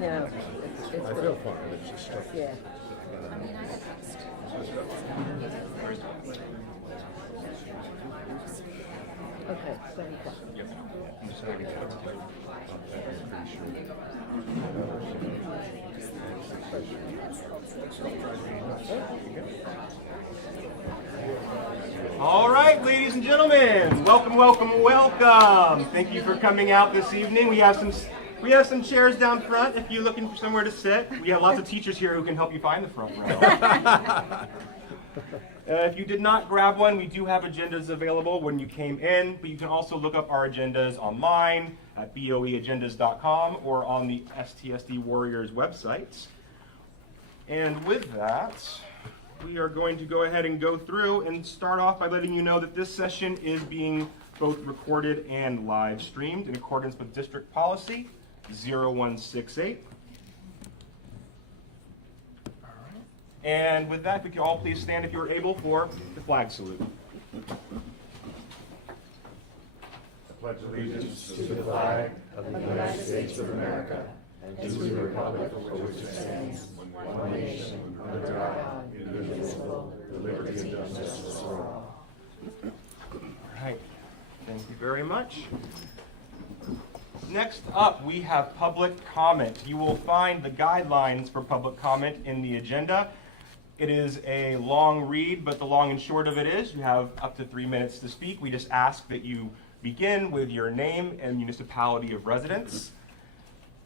No, it's real fun. Yeah. Okay, 75. All right, ladies and gentlemen, welcome, welcome, welcome. Thank you for coming out this evening. We have some chairs down front if you're looking for somewhere to sit. We have lots of teachers here who can help you find the front row. If you did not grab one, we do have agendas available when you came in, but you can also look up our agendas online at boeagendas.com or on the STSD Warriors website. And with that, we are going to go ahead and go through and start off by letting you know that this session is being both recorded and live streamed in accordance with District Policy 0168. All right. And with that, if we can all please stand if you're able for the flag salute. I pledge allegiance to the flag of the United States of America and to the republic for which it stands, one nation, under God, indivisible, with liberty and justice for all. All right. Thank you very much. Next up, we have public comment. You will find the guidelines for public comment in the agenda. It is a long read, but the long and short of it is you have up to 3 minutes to speak. We just ask that you begin with your name and municipality of residence.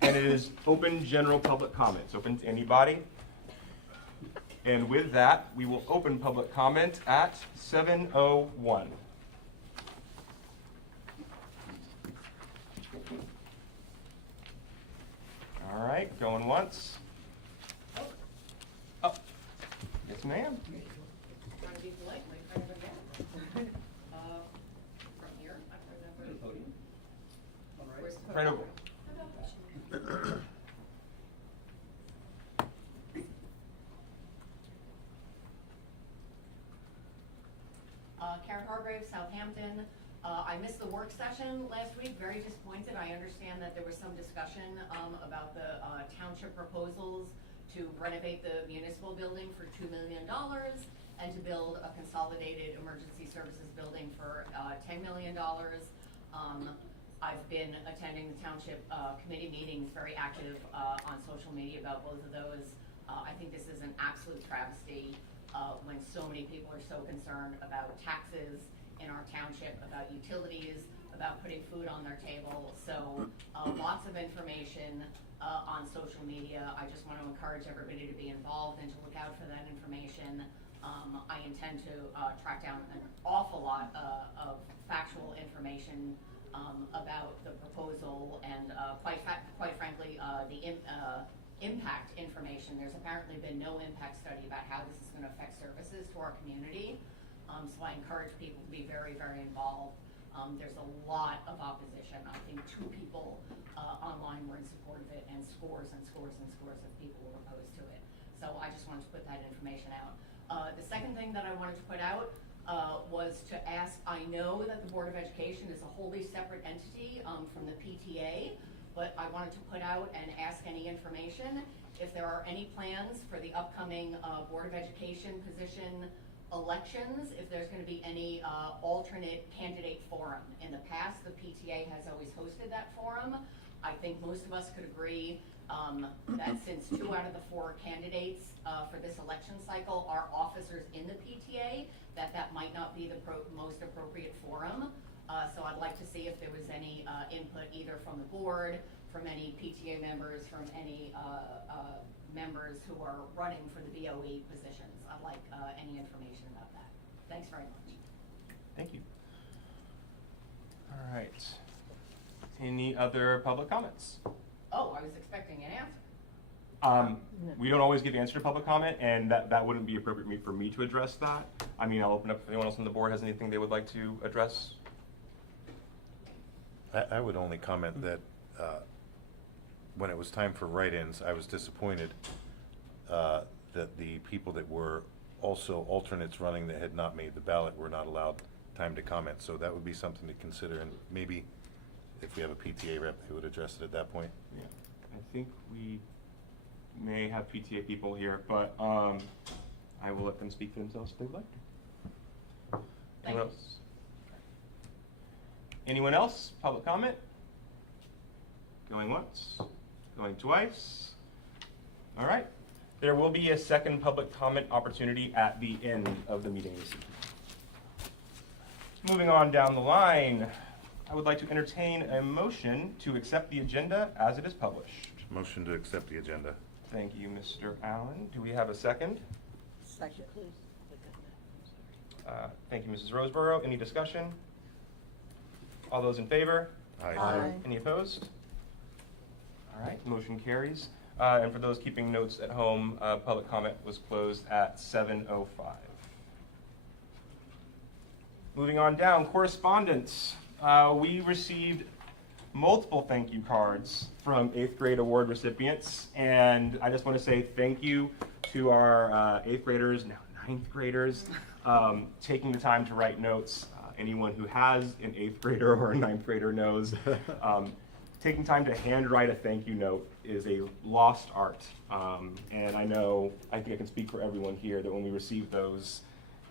And it is open general public comments, open to anybody. And with that, we will open public comment at 7:01. All right, going once. Oh, yes, ma'am. Trying to be polite, like kind of again. From here, after the podium. Where's the Right over. Karen Hargrave, Southampton. I missed the work session last week, very disappointed. I understand that there was some discussion about the township proposals to renovate the municipal building for $2 million and to build a consolidated emergency services building for $10 million. I've been attending the township committee meetings, very active on social media about both of those. I think this is an absolute travesty when so many people are so concerned about taxes in our township, about utilities, about putting food on their table. So lots of information on social media. I just want to encourage everybody to be involved and to look out for that information. I intend to track down an awful lot of factual information about the proposal and quite frankly the impact information. There's apparently been no impact study about how this is going to affect services to our community. So I encourage people to be very, very involved. There's a lot of opposition. I think 2 people online were in support of it, and scores and scores and scores of people were opposed to it. So I just wanted to put that information out. The second thing that I wanted to put out was to ask, I know that the Board of Education is a wholly separate entity from the PTA, but I wanted to put out and ask any information if there are any plans for the upcoming Board of Education position elections, if there's going to be any alternate candidate forum. In the past, the PTA has always hosted that forum. I think most of us could agree that since 2 out of the 4 candidates for this election cycle are officers in the PTA, that might not be the most appropriate forum. So I'd like to see if there was any input either from the board, from any PTA members, from any members who are running for the BOE positions. I'd like any information about that. Thanks very much. Thank you. All right. Any other public comments? Oh, I was expecting an answer. We don't always give answer to public comment, and that wouldn't be appropriate for me to address that. I mean, I'll open up if anyone else on the board has anything they would like to address. I would only comment that when it was time for write-ins, I was disappointed that the people that were also alternates running that had not made the ballot were not allowed time to comment, so that would be something to consider, and maybe if we have a PTA rep, they would address it at that point. Yeah. I think we may have PTA people here, but I will let them speak for themselves if they'd like to. Anyone else? Anyone else? Public comment? Going once? Going twice? All right. There will be a second public comment opportunity at the end of the meeting this evening. Moving on down the line, I would like to entertain a motion to accept the agenda as it is published. Motion to accept the agenda. Thank you, Mr. Allen. Do we have a second? Second. Thank you, Mrs. Roseborough. Any discussion? All those in favor? Aye. Any opposed? All right, motion carries. And for those keeping notes at home, public comment was closed at 7:05. Moving on down, correspondence. We received multiple thank you cards from 8th grade award recipients, and I just want to say thank you to our 8th graders, now 9th graders, taking the time to write notes. Anyone who has an 8th grader or a 9th grader knows taking time to handwrite a thank you note is a lost art. And I think I can speak for everyone here that when we receive those,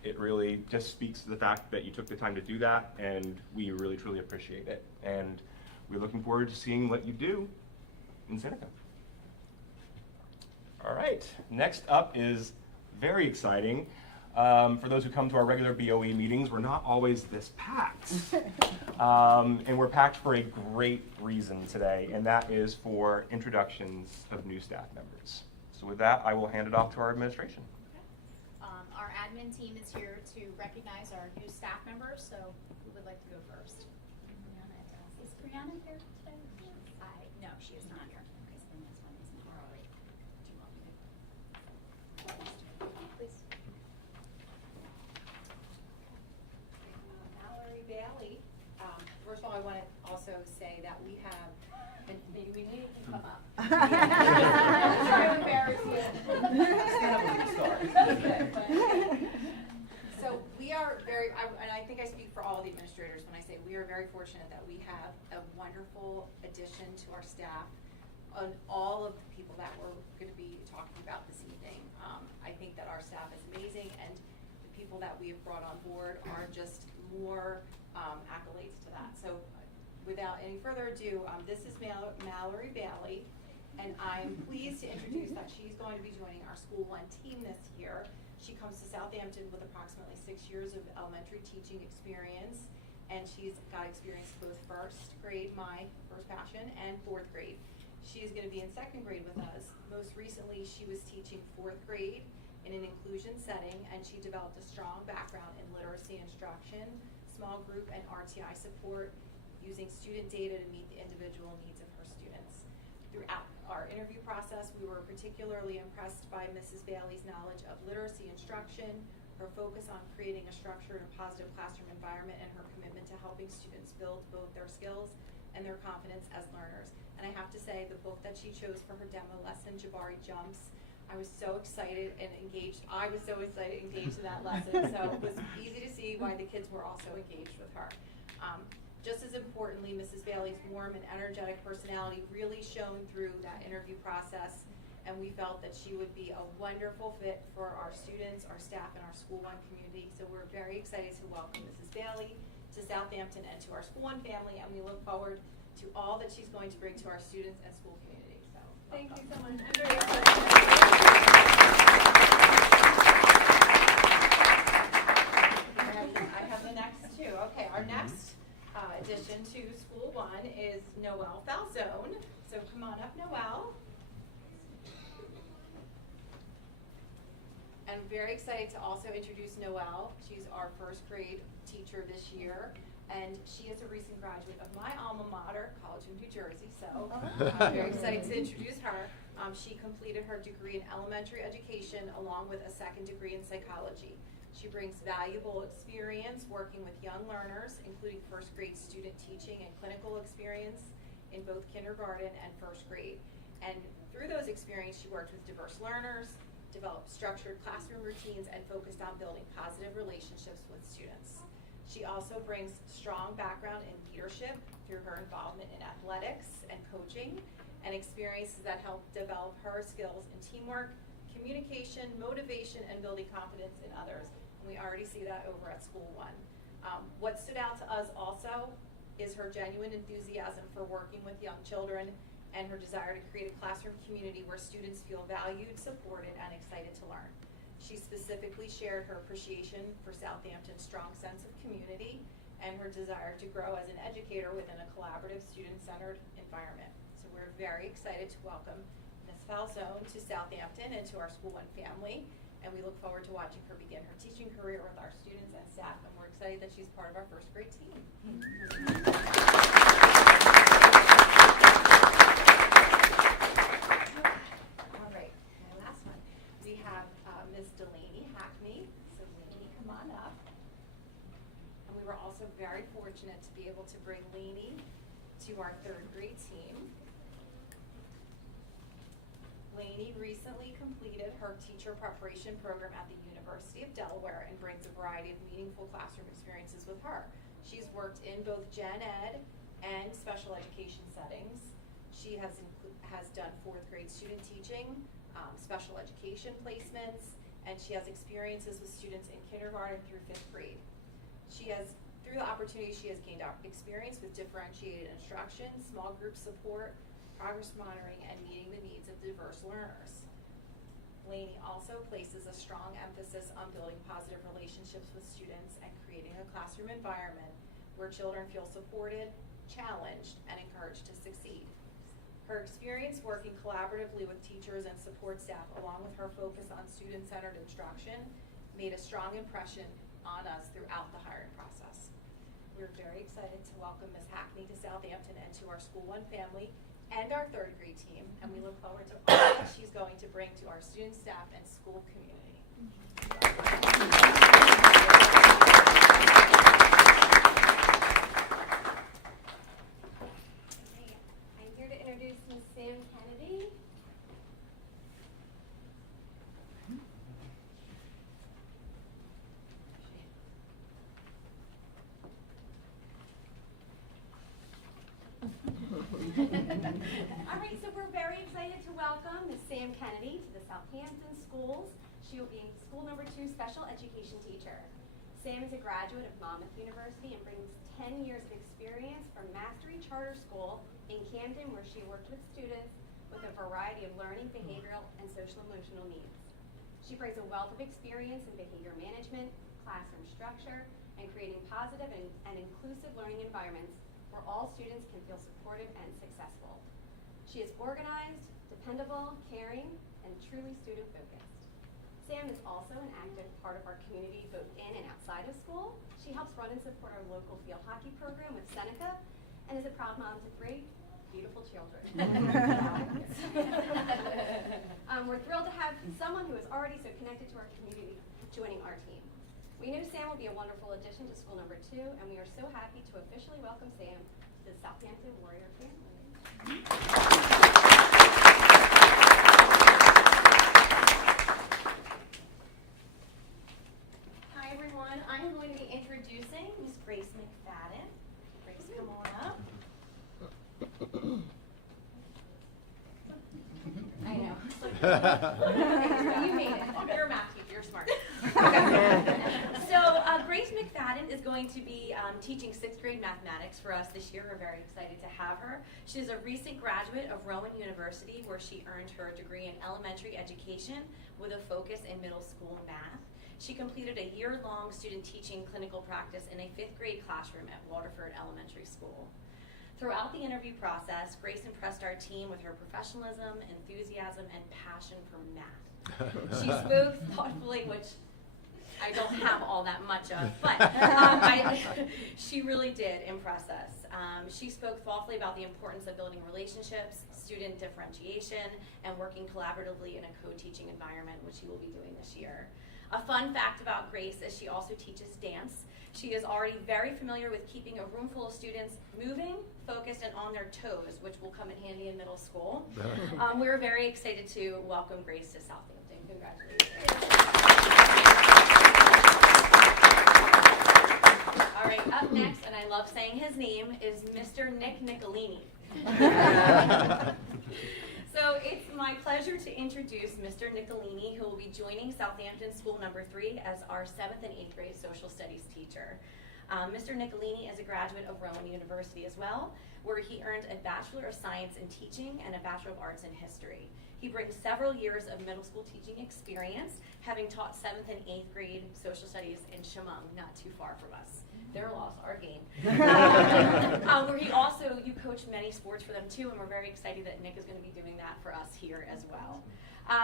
it really just speaks to the fact that you took the time to do that, and we really truly appreciate it. And we're looking forward to seeing what you do in Seneca. All right, next up is very exciting. For those who come to our regular BOE meetings, we're not always this packed. And we're packed for a great reason today, and that is for introductions of new staff members. So with that, I will hand it off to our administration. Our admin team is here to recognize our new staff members, so who would like to go first? Is Brianna here today? No, she is not here. Okay, so then this one isn't here already. Do you want me to? Please. Mallory Bailey. First of all, I want to also say that we have, and maybe we need to come up. I'm trying to embarrass you. So we are very, and I think I speak for all the administrators when I say we are very fortunate that we have a wonderful addition to our staff on all of the people that we're going to be talking about this evening. I think that our staff is amazing, and the people that we have brought on board are just more accolades to that. So without any further ado, this is Mallory Bailey, and I'm pleased to introduce that she's going to be joining our School 1 team this year. She comes to Southampton with approximately 6 years of elementary teaching experience, and she's got experience both first grade, my first passion, and 4th grade. She is going to be in 2nd grade with us. Most recently, she was teaching 4th grade in an inclusion setting, and she developed a strong background in literacy instruction, small group, and RTI support, using student data to meet the individual needs of her students. Throughout our interview process, we were particularly impressed by Mrs. Bailey's knowledge of literacy instruction, her focus on creating a structured and positive classroom environment, and her commitment to helping students build both their skills and their confidence as learners. And I have to say, the book that she chose for her demo lesson, Jabari Jumps, I was so excited and engaged. I was so excited and engaged in that lesson, so it was easy to see why the kids were also engaged with her. Just as importantly, Mrs. Bailey's warm and energetic personality really shone through that interview process, and we felt that she would be a wonderful fit for our students, our staff, and our School 1 community. So we're very excited to welcome Mrs. Bailey to Southampton and to our School 1 family, and we look forward to all that she's going to bring to our students and school community. So thank you so much. I'm very excited. I have the next two. Okay, our next addition to School 1 is Noelle Falzone. So come on up, Noelle. I'm very excited to also introduce Noelle. She's our 1st grade teacher this year, and she is a recent graduate of my alma mater, College of New Jersey, so I'm very excited to introduce her. She completed her degree in elementary education along with a 2nd degree in psychology. She brings valuable experience working with young learners, including 1st grade student teaching and clinical experience in both kindergarten and 1st grade. And through those experiences, she worked with diverse learners, developed structured classroom routines, and focused on building positive relationships with students. She also brings strong background in leadership through her involvement in athletics and coaching, and experiences that help develop her skills in teamwork, communication, motivation, and building confidence in others. And we already see that over at School One. What stood out to us also is her genuine enthusiasm for working with young children and her desire to create a classroom community where students feel valued, supported, and excited to learn. She specifically shared her appreciation for Southampton's strong sense of community and her desire to grow as an educator within a collaborative, student-centered environment. So we're very excited to welcome Ms. Falzone to Southampton and to our School One family, and we look forward to watching her begin her teaching career with our students and staff, and we're excited that she's part of our first grade team. All right, my last one. We have Ms. Delaney Hackney. So Delaney, come on up. And we were also very fortunate to be able to bring Lainey to our third grade team. Lainey recently completed her teacher preparation program at the University of Delaware and brings a variety of meaningful classroom experiences with her. She's worked in both gen ed and special education settings. She has done fourth grade student teaching, special education placements, and she has experiences with students in kindergarten through fifth grade. Through the opportunity, she has gained experience with differentiated instruction, small group support, progress monitoring, and meeting the needs of diverse learners. Lainey also places a strong emphasis on building positive relationships with students and creating a classroom environment where children feel supported, challenged, and encouraged to succeed. Her experience working collaboratively with teachers and support staff, along with her focus on student-centered instruction, made a strong impression on us throughout the hiring process. We're very excited to welcome Ms. Hackney to Southampton and to our School One family and our third grade team, and we look forward to all that she's going to bring to our student, staff, and school community. I'm here to introduce Ms. Sam Kennedy. All right, so we're very excited to welcome Ms. Sam Kennedy to the Southampton schools. She will be school number 2 special education teacher. Sam is a graduate of Monmouth University and brings 10 years of experience from Mastery Charter School in Camden, where she worked with students with a variety of learning, behavioral, and social emotional needs. She brings a wealth of experience in behavior management, classroom structure, and creating positive and inclusive learning environments where all students can feel supported and successful. She is organized, dependable, caring, and truly student-focused. Sam is also an active part of our community both in and outside of school. She helps run and support our local field hockey program with Seneca and is a proud mom to 3 beautiful children. We're thrilled to have someone who is already so connected to our community joining our team. We know Sam will be a wonderful addition to school number 2, and we are so happy to officially welcome Sam to the Southampton Warrior family. Hi everyone, I am going to be introducing Ms. Grace McFadden. Grace, come on up. I know. You made it. You're a math teacher. You're smart. So Grace McFadden is going to be teaching 6th grade mathematics for us this year. We're very excited to have her. She is a recent graduate of Rowan University, where she earned her degree in elementary education with a focus in middle school math. She completed a year-long student teaching clinical practice in a 5th grade classroom at Waterford Elementary School. Throughout the interview process, Grace impressed our team with her professionalism, enthusiasm, and passion for math. She spoke thoughtfully, which I don't have all that much of, but she really did impress us. She spoke thoughtfully about the importance of building relationships, student differentiation, and working collaboratively in a co-teaching environment, which she will be doing this year. A fun fact about Grace is she also teaches dance. She is already very familiar with keeping a room full of students moving, focused, and on their toes, which will come in handy in middle school. We're very excited to welcome Grace to Southampton. Congratulations. All right, up next, and I love saying his name, is Mr. Nick Nicolini. So it's my pleasure to introduce Mr. Nicolini, who will be joining Southampton School Number 3 as our 7th and 8th grade social studies teacher. Mr. Nicolini is a graduate of Rowan University as well, where he earned a Bachelor of Science in Teaching and a Bachelor of Arts in History. He brings several years of middle school teaching experience, having taught 7th and 8th grade social studies in Chemung, not too far from us. Their loss, our gain. Where he also, you coach many sports for them too, and we're very excited that Nick is going to be doing that for us here as well.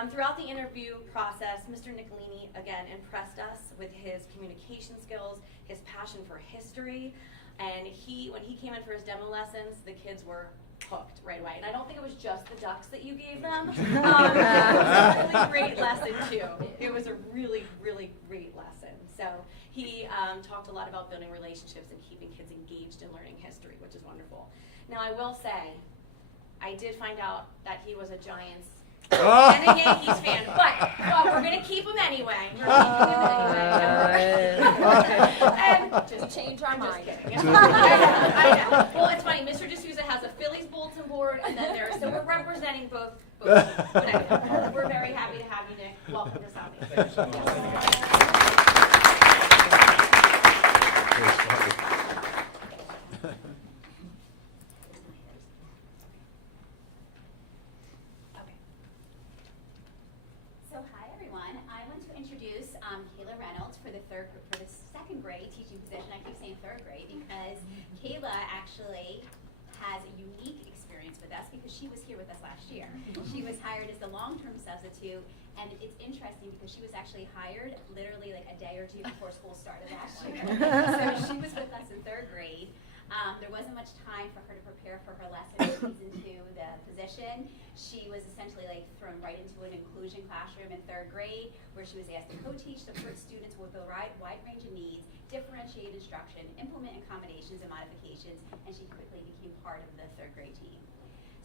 Throughout the interview process, Mr. Nicolini, again, impressed us with his communication skills, his passion for history, and when he came in for his demo lessons, the kids were hooked right away. And I don't think it was just the ducks that you gave them. It was a really great lesson too. It was a really, really great lesson. So he talked a lot about building relationships and keeping kids engaged in learning history, which is wonderful. Now I will say, I did find out that he was a Giants and a Yankees fan, but we're going to keep him anyway. We're keeping him anyway. And Just change our mind. I know. Well, it's funny. Mr. D'Souza has a Phillies bulletin board, and then so we're representing both teams. But anyway, we're very happy to have you, Nick. Welcome to Southampton. Okay. So hi everyone. I want to introduce Kayla Reynolds for the second grade teaching position. I keep saying third grade because Kayla actually has a unique experience with us because she was here with us last year. She was hired as the long-term substitute, and it's interesting because she was actually hired literally like a day or two before school started last year. So she was with us in third grade. There wasn't much time for her to prepare for her lesson when she's into the position. She was essentially like thrown right into an inclusion classroom in third grade where she was asked to co-teach support students with a wide range of needs, differentiate instruction, implement accommodations and modifications, and she quickly became part of the third grade team.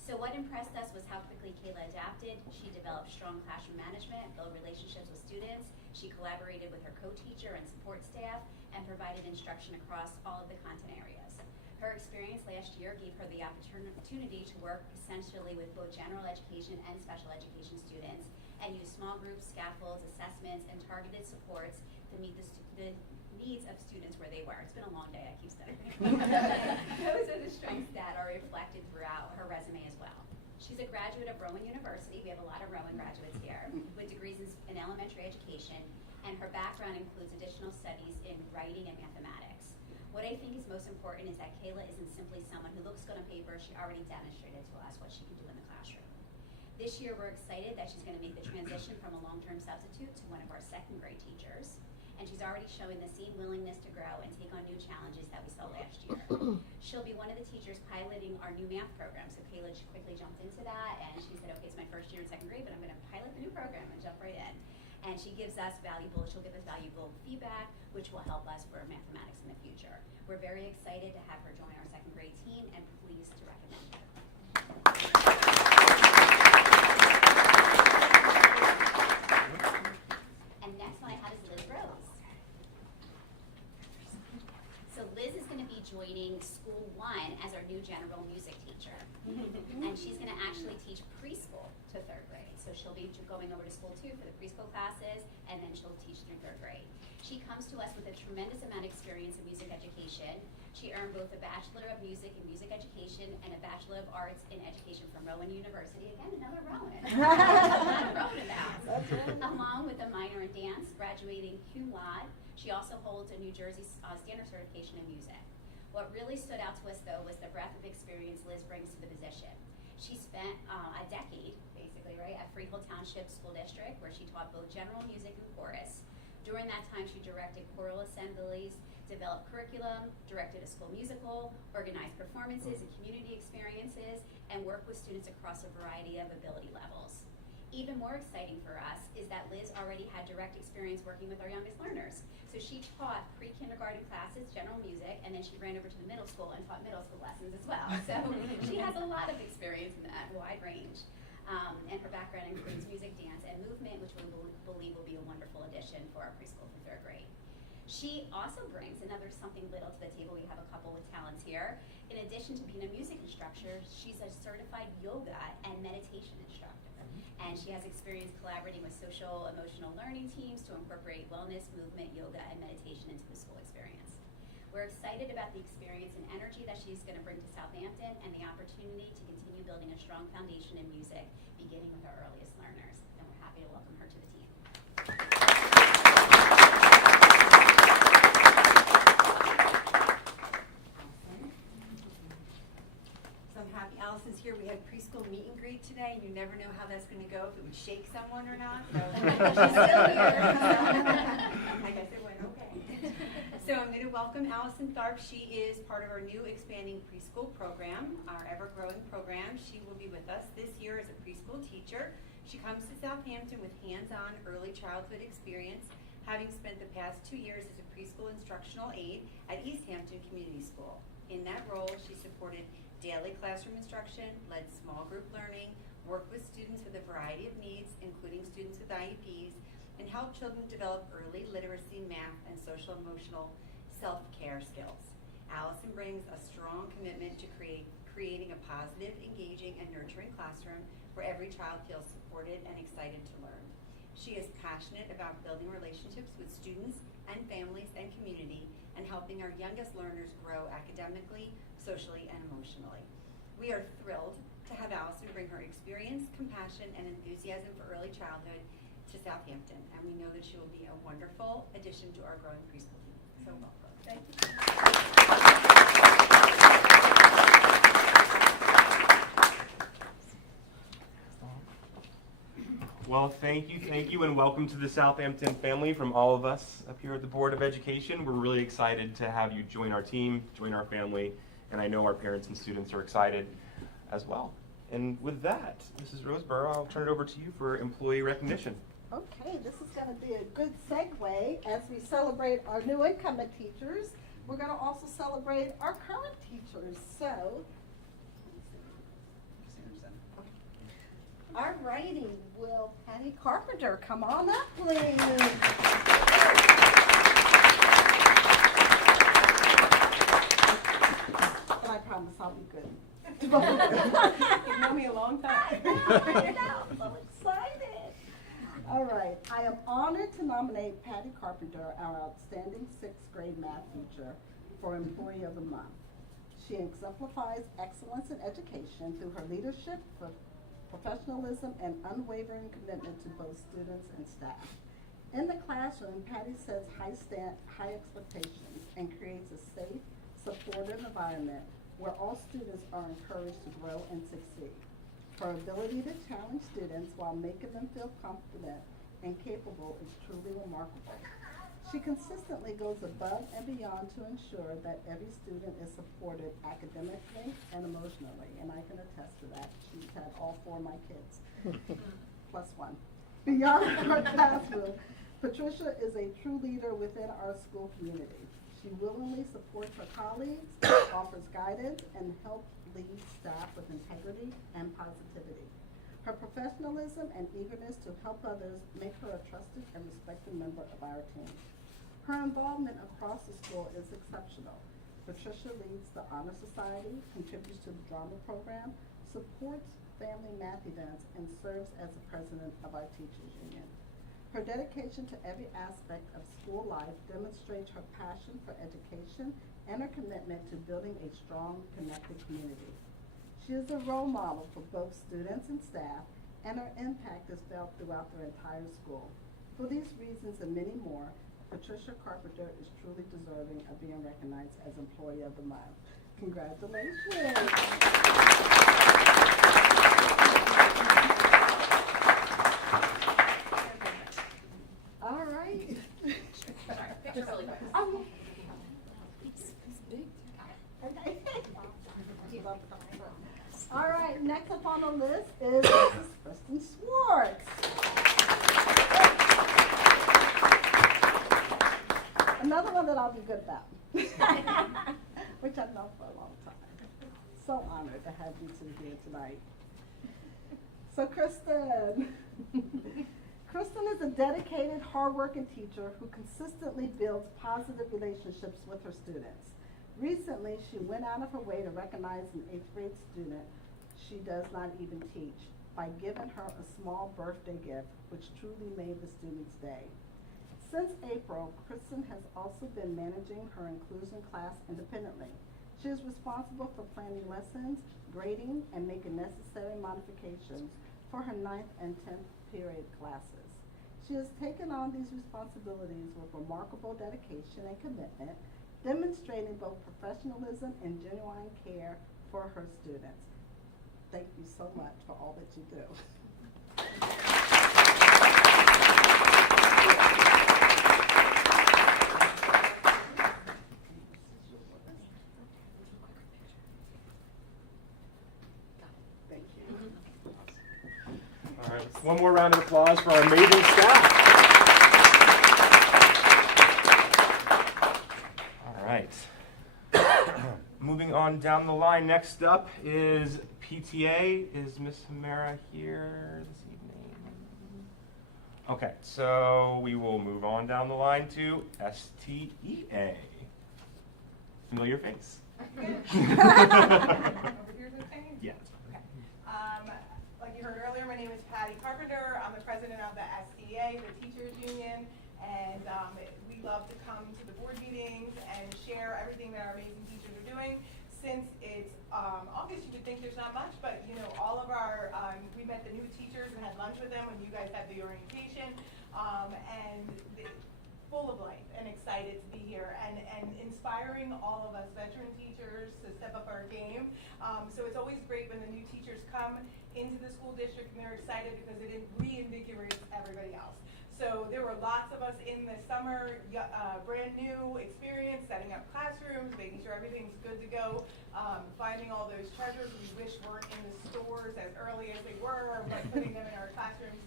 So what impressed us was how quickly Kayla adapted. She developed strong classroom management, built relationships with students. She collaborated with her co-teacher and support staff and provided instruction across all of the content areas. Her experience last year gave her the opportunity to work essentially with both general education and special education students and use small groups, scaffolds, assessments, and targeted supports to meet the needs of students where they were. It's been a long day, I keep studying. Those are the strengths that are reflected throughout her resume as well. She's a graduate of Rowan University. We have a lot of Rowan graduates here with degrees in elementary education, and her background includes additional studies in writing and mathematics. What I think is most important is that Kayla isn't simply someone who looks good on paper. She already demonstrated to us what she can do in the classroom. This year, we're excited that she's going to make the transition from a long-term substitute to one of our second grade teachers. And she's already showing the same willingness to grow and take on new challenges that we saw last year. She'll be one of the teachers piloting our new math program. So Kayla quickly jumped into that, and she said, okay, it's my first year in second grade, but I'm going to pilot the new program and jump right in. And she'll give us valuable feedback, which will help us for mathematics in the future. We're very excited to have her join our second grade team and pleased to recommend her. And next one I have is Liz Rose. So Liz is going to be joining School 1 as our new general music teacher. And she's going to actually teach preschool to third grade. So she'll be going over to School 2 for the preschool classes, and then she'll teach through third grade. She comes to us with a tremendous amount of experience in music education. She earned both a Bachelor of Music in Music Education and a Bachelor of Arts in Education from Rowan University. Again, another Rowan. Another Rowan in the house. Along with a minor in dance, graduating cum laude. She also holds a New Jersey standard certification in music. What really stood out to us, though, was the breadth of experience Liz brings to the position. She spent a decade, basically, right, at Freehold Township School District, where she taught both general music and chorus. During that time, she directed choral assemblies, developed curriculum, directed a school musical, organized performances and community experiences, and worked with students across a variety of ability levels. Even more exciting for us is that Liz already had direct experience working with our youngest learners. So she taught pre-kindergarten classes, general music, and then she ran over to the middle school and taught middle school lessons as well. So she has a lot of experience in that wide range. And her background includes music, dance, and movement, which we believe will be a wonderful addition for our preschool through third grade. She also brings another something little to the table. We have a couple with talents here. In addition to being a music instructor, she's a certified yoga and meditation instructor. And she has experience collaborating with social emotional learning teams to incorporate wellness, movement, yoga, and meditation into the school experience. We're excited about the experience and energy that she's going to bring to Southampton and the opportunity to continue building a strong foundation in music, beginning with our earliest learners. And we're happy to welcome her to the team. So I'm happy Allison's here. We had preschool meet and greet today, and you never know how that's going to go, if it would shake someone or not. So she's still here. I guess it went okay. So I'm going to welcome Allison Tharp. She is part of our new expanding preschool program, our ever-growing program. She will be with us this year as a preschool teacher. She comes to Southampton with hands-on early childhood experience, having spent the past 2 years as a preschool instructional aide at East Hampton Community School. In that role, she supported daily classroom instruction, led small group learning, worked with students with a variety of needs, including students with IEPs, and helped children develop early literacy, math, and social emotional self-care skills. Allison brings a strong commitment to creating a positive, engaging, and nurturing classroom where every child feels supported and excited to learn. She is passionate about building relationships with students and families and community, and helping our youngest learners grow academically, socially, and emotionally. We are thrilled to have Allison bring her experience, compassion, and enthusiasm for early childhood to Southampton, and we know that she will be a wonderful addition to our growing preschool team. So welcome. Thank you. Well, thank you, and welcome to the Southampton family from all of us up here at the Board of Education. We're really excited to have you join our team, join our family, and I know our parents and students are excited as well. And with that, Mrs. Roseborough, I'll turn it over to you for employee recognition. Okay, this is going to be a good segue as we celebrate our new incoming teachers. We're going to also celebrate our current teachers. So, all righty, will Patty Carpenter come on up, please? But I promise I'll be good. You've known me a long time. I know, I'm so excited. All right, I am honored to nominate Patty Carpenter, our outstanding 6th grade math teacher, for Employee of the Month. She exemplifies excellence in education through her leadership, professionalism, and unwavering commitment to both students and staff. In the classroom, Patty sets high expectations and creates a safe, supportive environment where all students are encouraged to grow and succeed. Her ability to challenge students while making them feel confident and capable is truly remarkable. She consistently goes above and beyond to ensure that every student is supported academically and emotionally, and I can attest to that. She's had all 4 of my kids, plus 1. Beyond her classroom, Patricia is a true leader within our school community. She willingly supports her colleagues, offers guidance, and helps lead staff with integrity and positivity. Her professionalism and eagerness to help others make her a trusted and respected member of our team. Her involvement across the school is exceptional. Patricia leads the Honor Society, contributes to the drama program, supports family math events, and serves as the president of our teachers union. Her dedication to every aspect of school life demonstrates her passion for education and her commitment to building a strong, connected community. She is a role model for both students and staff, and her impact is felt throughout their entire school. For these reasons and many more, Patricia Carpenter is truly deserving of being recognized as Employee of the Month. Congratulations. All right. Picture really quick. Oh, it's big. Okay. All right, next up on the list is Mrs. Kristen Swartz. Another one that I'll be good about, which I've known for a long time. So honored to have you two here tonight. So Kristen, Kristen is a dedicated, hardworking teacher who consistently builds positive relationships with her students. Recently, she went out of her way to recognize an 8th grade student she does not even teach by giving her a small birthday gift, which truly made the student's day. Since April, Kristen has also been managing her inclusion class independently. She is responsible for planning lessons, grading, and making necessary modifications for her 9th and 10th period classes. She has taken on these responsibilities with remarkable dedication and commitment, demonstrating both professionalism and genuine care for her students. Thank you so much for all that you do. Thank you. All right, one more round of applause for our amazing staff. All right. Moving on down the line, next up is PTA. Is Miss Hamara here this evening? Okay, so we will move on down the line to STEA. Familiar face? Over here to the thing? Yes. Okay. Like you heard earlier, my name is Patty Carpenter. I'm the president of the SDA, the Teachers Union, and we love to come to the board meetings and share everything that our amazing teachers are doing. Since it's August, you would think there's not much, but you know, all of our, we met the new teachers and had lunch with them when you guys had the orientation, and full of life and excited to be here and inspiring all of us veteran teachers to step up our game. So it's always great when the new teachers come into the school district and they're excited because it reinvigorates everybody else. So there were lots of us in the summer, brand new experience, setting up classrooms, making sure everything's good to go, finding all those treasures we wish weren't in the stores as early as they were, but putting them in our classrooms.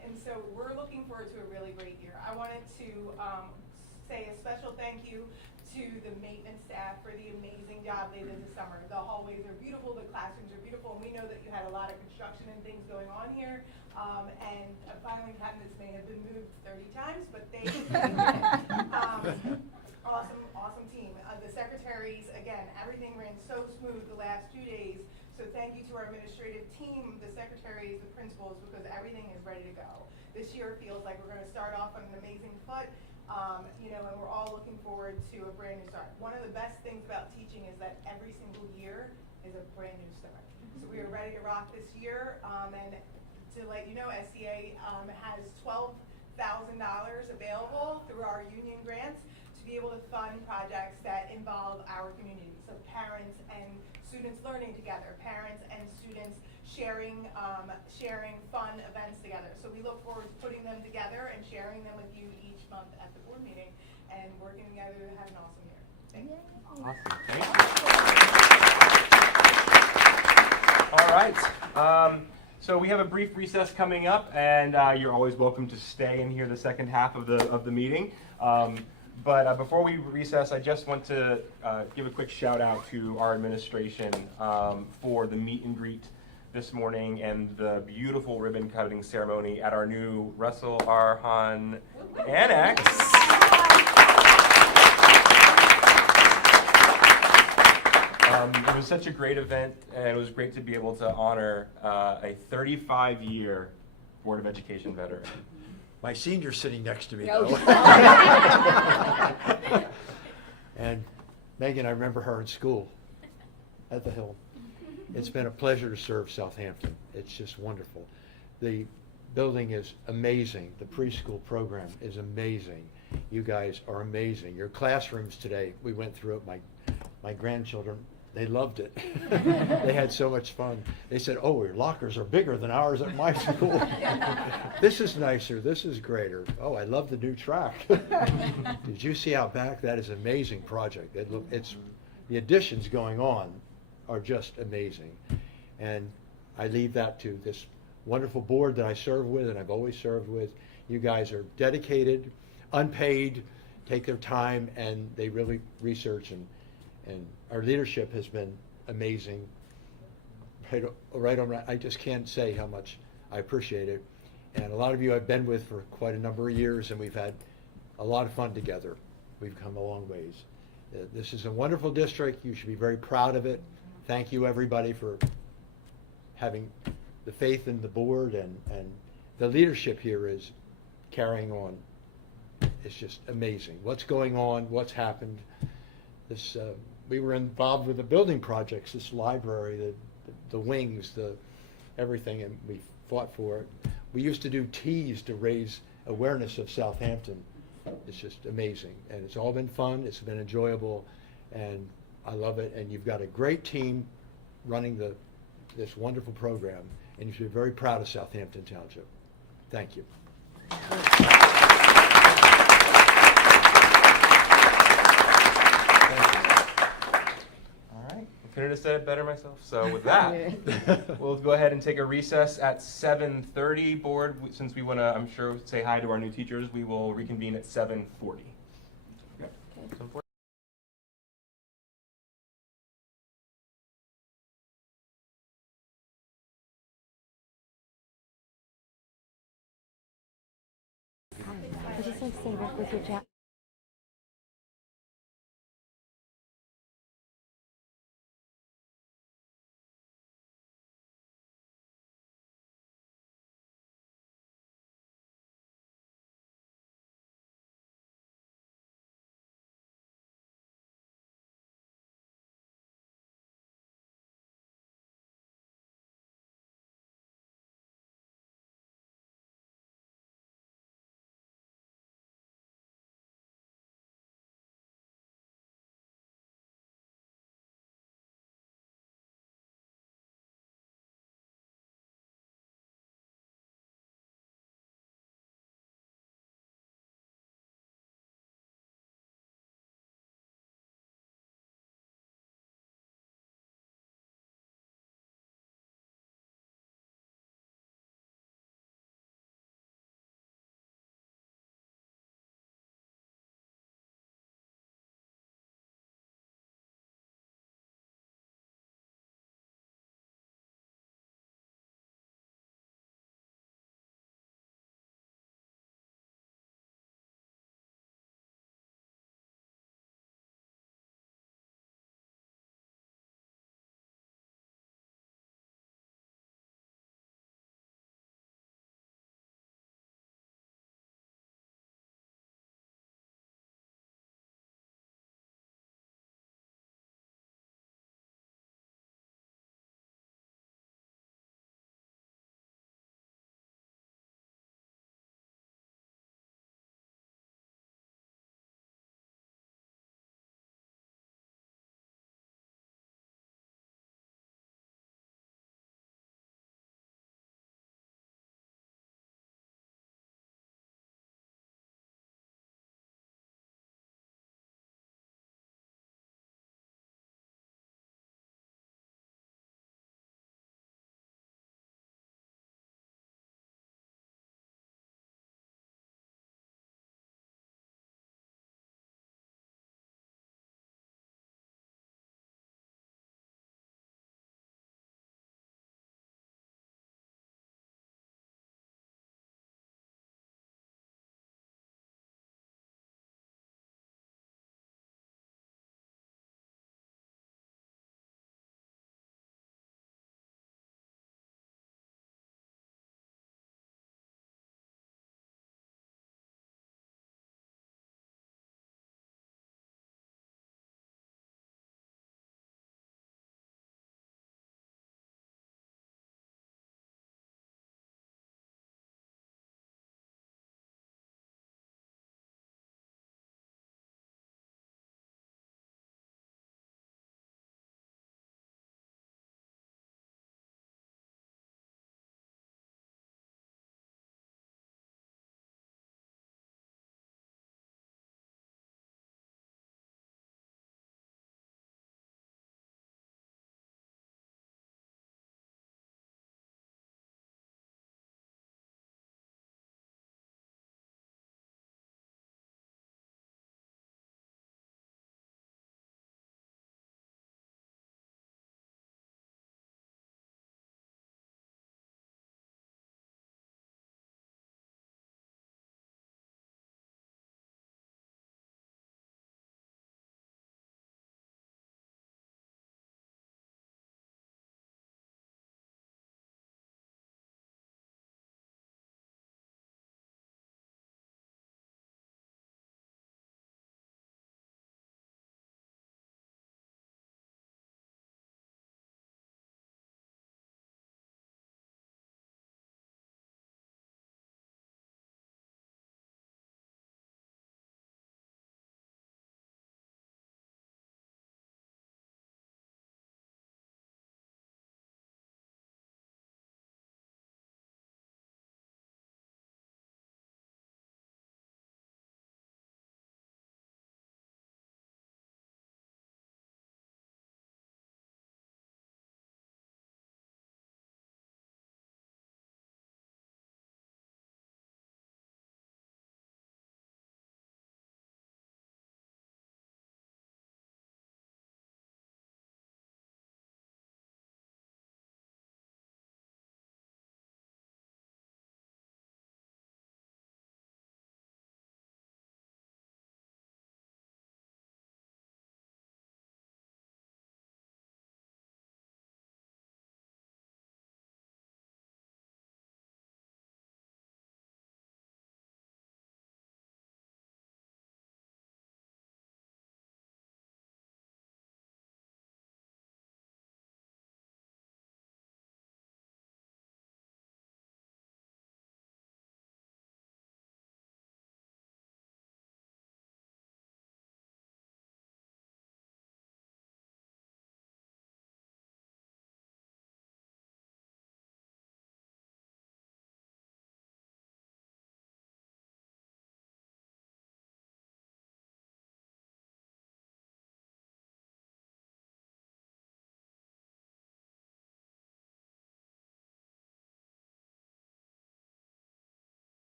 And so we're looking forward to a really great year. I wanted to say a special thank you to the maintenance staff for the amazing job they did this summer. The hallways are beautiful, the classrooms are beautiful, and we know that you had a lot of construction and things going on here. And filing cabinets may have been moved 30 times, but they awesome team. The secretaries, again, everything ran so smooth the last 2 days. So thank you to our administrative team, the secretaries, the principals, because everything is ready to go. This year feels like we're going to start off on an amazing foot, you know, and we're all looking forward to a brand new start. One of the best things about teaching is that every single year is a brand new start. So we are ready to rock this year, and to let you know, SCA has $12,000 available through our union grants to be able to fund projects that involve our community. So parents and students learning together, parents and students sharing fun events together. So we look forward to putting them together and sharing them with you each month at the board meeting and working together to have an awesome year. Thank you. Awesome. Thank you. All right. So we have a brief recess coming up, and you're always welcome to stay and hear the second half of the meeting. But before we recess, I just want to give a quick shout out to our administration for the meet and greet this morning and the beautiful ribbon cutting ceremony at our new Russell R. Hahn Annex. It was such a great event, and it was great to be able to honor a 35-year Board of Education veteran. My senior's sitting next to me, Oh. though. And Megan, I remember her in school at the Hill. It's been a pleasure to serve Southampton. It's just wonderful. The building is amazing. The preschool program is amazing. You guys are amazing. Your classrooms today, we went through it. My grandchildren, they loved it. They had so much fun. They said, oh, your lockers are bigger than ours at my school. This is nicer. This is greater. Oh, I love the new track. Did you see out back? That is an amazing project. The additions going on are just amazing. And I leave that to this wonderful board that I serve with and I've always served with. You guys are dedicated, unpaid, take their time, and they really research, and our leadership has been amazing. Right on, I just can't say how much I appreciate it. and a lot of you I've been with for quite a number of years, and we've had a lot of fun together. We've come a long ways. This is a wonderful district. You should be very proud of it. Thank you, everybody, for having the faith in the board, and the leadership here is carrying on. It's just amazing. What's going on, what's happened. This, we were involved with the building projects, this library, the wings, everything, and we fought for it. We used to do teas to raise awareness of Southampton. It's just amazing, and it's all been fun. It's been enjoyable, and I love it. And you've got a great team running this wonderful program, and you should be very proud of Southampton Township. Thank you. All right, I couldn't have said it better myself. So with that, we'll go ahead and take a recess at 7:30. Board, since we want to, I'm sure, say hi to our new teachers, we will reconvene at 7:40. Okay. 7:40. I just like to say, work with your job.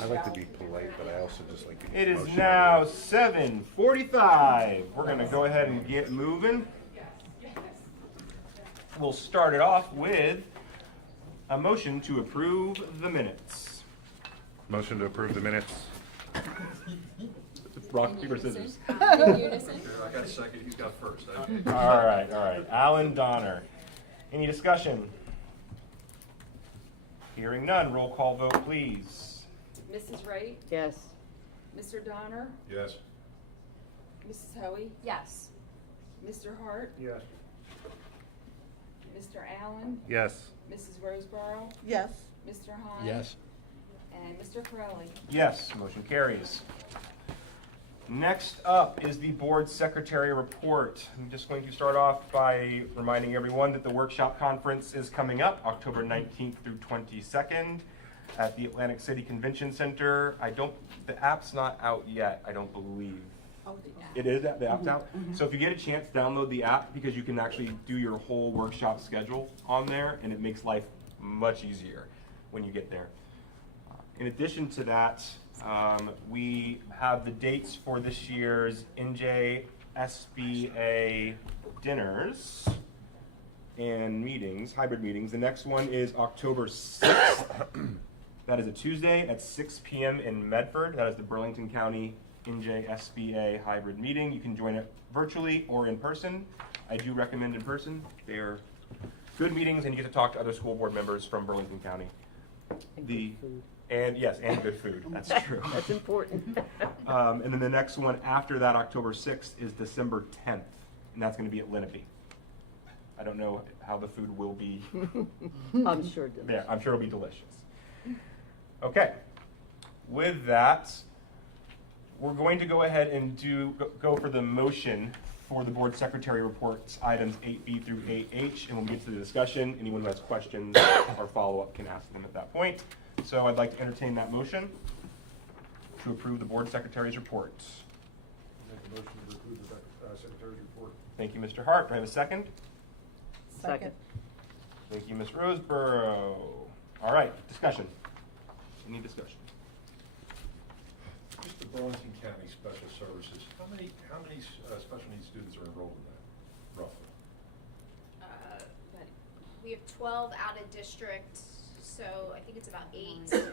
I like to be polite, but I also just like to. It is now 7:45. We're going to go ahead and get moving. We'll start it off with a motion to approve the minutes. Motion to approve the minutes. Rock, paper, scissors. In unison. I got second, he's got first. All right. Alan Donner. Any discussion? Hearing none, roll call vote, please. Mrs. Wright? Yes. Mr. Donner? Yes. Mrs. Hoey? Yes. Mr. Hart? Yes. Mr. Allen? Yes. Mrs. Roseborough? Yes. Mr. Hahn? Yes. And Mr. Corelli? Yes, motion carries. Next up is the board secretary report. I'm just going to start off by reminding everyone that the workshop conference is coming up October 19th through 22nd at the Atlantic City Convention Center. The app's not out yet, I don't believe. It is, the app's out? So if you get a chance, download the app because you can actually do your whole workshop schedule on there and it makes life much easier when you get there. In addition to that, we have the dates for this year's NJSBA dinners and meetings, hybrid meetings. The next one is October 6th. That is a Tuesday at 6 p.m. in Medford. That is the Burlington County NJSBA hybrid meeting. You can join it virtually or in person. I do recommend in person. They're good meetings and you get to talk to other school board members from Burlington County. And good food. That's true. That's important. And then the next one after that, October 6th, is December 10th, and that's going to be at Lenape. I don't know how the food will be. I'm sure delicious. There, I'm sure it'll be delicious. Okay. With that, we're going to go ahead and go for the motion for the board secretary reports, items 8B through 8H, and when we get to the discussion, anyone who has questions or follow-up can ask them at that point. So I'd like to entertain that motion to approve the board secretary's report. Make a motion to approve the secretary's report. Thank you, Mr. Hart. Do I have a second? Second. Thank you, Ms. Roseborough. All right, discussion. Any discussion? Just the Burlington County Special Services, how many special needs students are enrolled in that, roughly? We have 12 out of district, so I think it's about 8 8 or 9.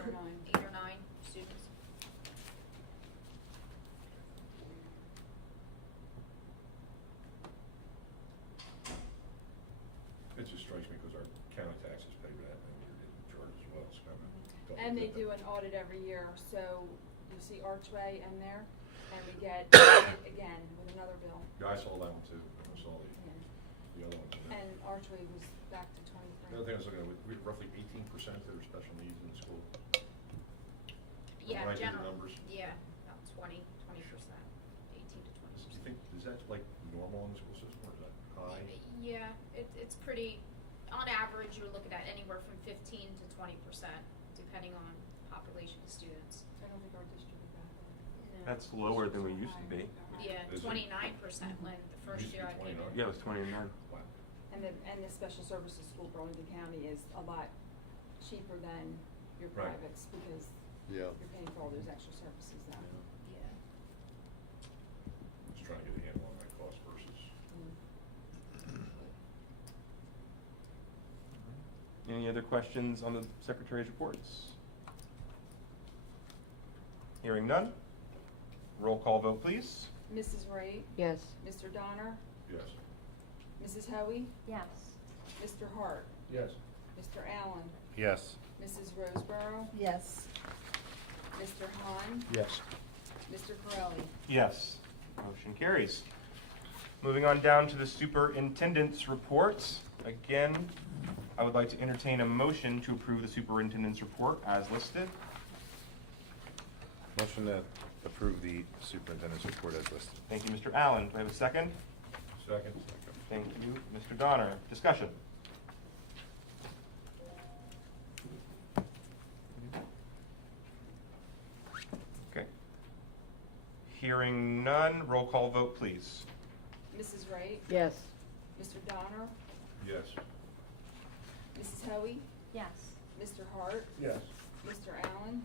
8 or 9 students. It just strikes me because our county taxes pay for that, and we're getting charged as well, it's kind of double And they dip. do an audit every year, so you see Archway in there, and we get again with another bill. Yeah, I saw that one too, I saw the other ones. And Archway was back to The 23. other thing I was looking at, we roughly 18% that are special needs in the school. Yeah, When I did the general. numbers. Yeah, about 20%, 18 to 20%. Do you think, is that like normal in the school system, or is that high? Yeah, it's pretty, on average, you're looking at anywhere from 15 to 20%, depending on population of students. I don't think our district is that high. That's lower than we used to be. Yeah, Is it? 29% when the first Used to year be I came in. 29. Yeah, it was 29. Wow. And the special services school, Burlington County, is a lot cheaper than your Right. privates because Yeah. you're paying for all those extra services now. Yeah. Just trying to get a handle on that cost versus. Any other questions on the secretary's reports? Hearing none. Roll call vote, please. Mrs. Wright? Yes. Mr. Donner? Yes. Mrs. Hoey? Yes. Mr. Hart? Yes. Mr. Allen? Yes. Mrs. Roseborough? Yes. Mr. Hahn? Yes. Mr. Corelli? Yes. Motion carries. Moving on down to the superintendent's report. Again, I would like to entertain a motion to approve the superintendent's report as listed. Motion to approve the superintendent's report as listed. Thank you, Mr. Allen. Do I have a second? Second. Thank you, Mr. Donner. Discussion. Okay. Hearing none, roll call vote, please. Mrs. Wright? Yes. Mr. Donner? Yes. Mrs. Hoey? Yes. Mr. Hart? Yes. Mr. Allen?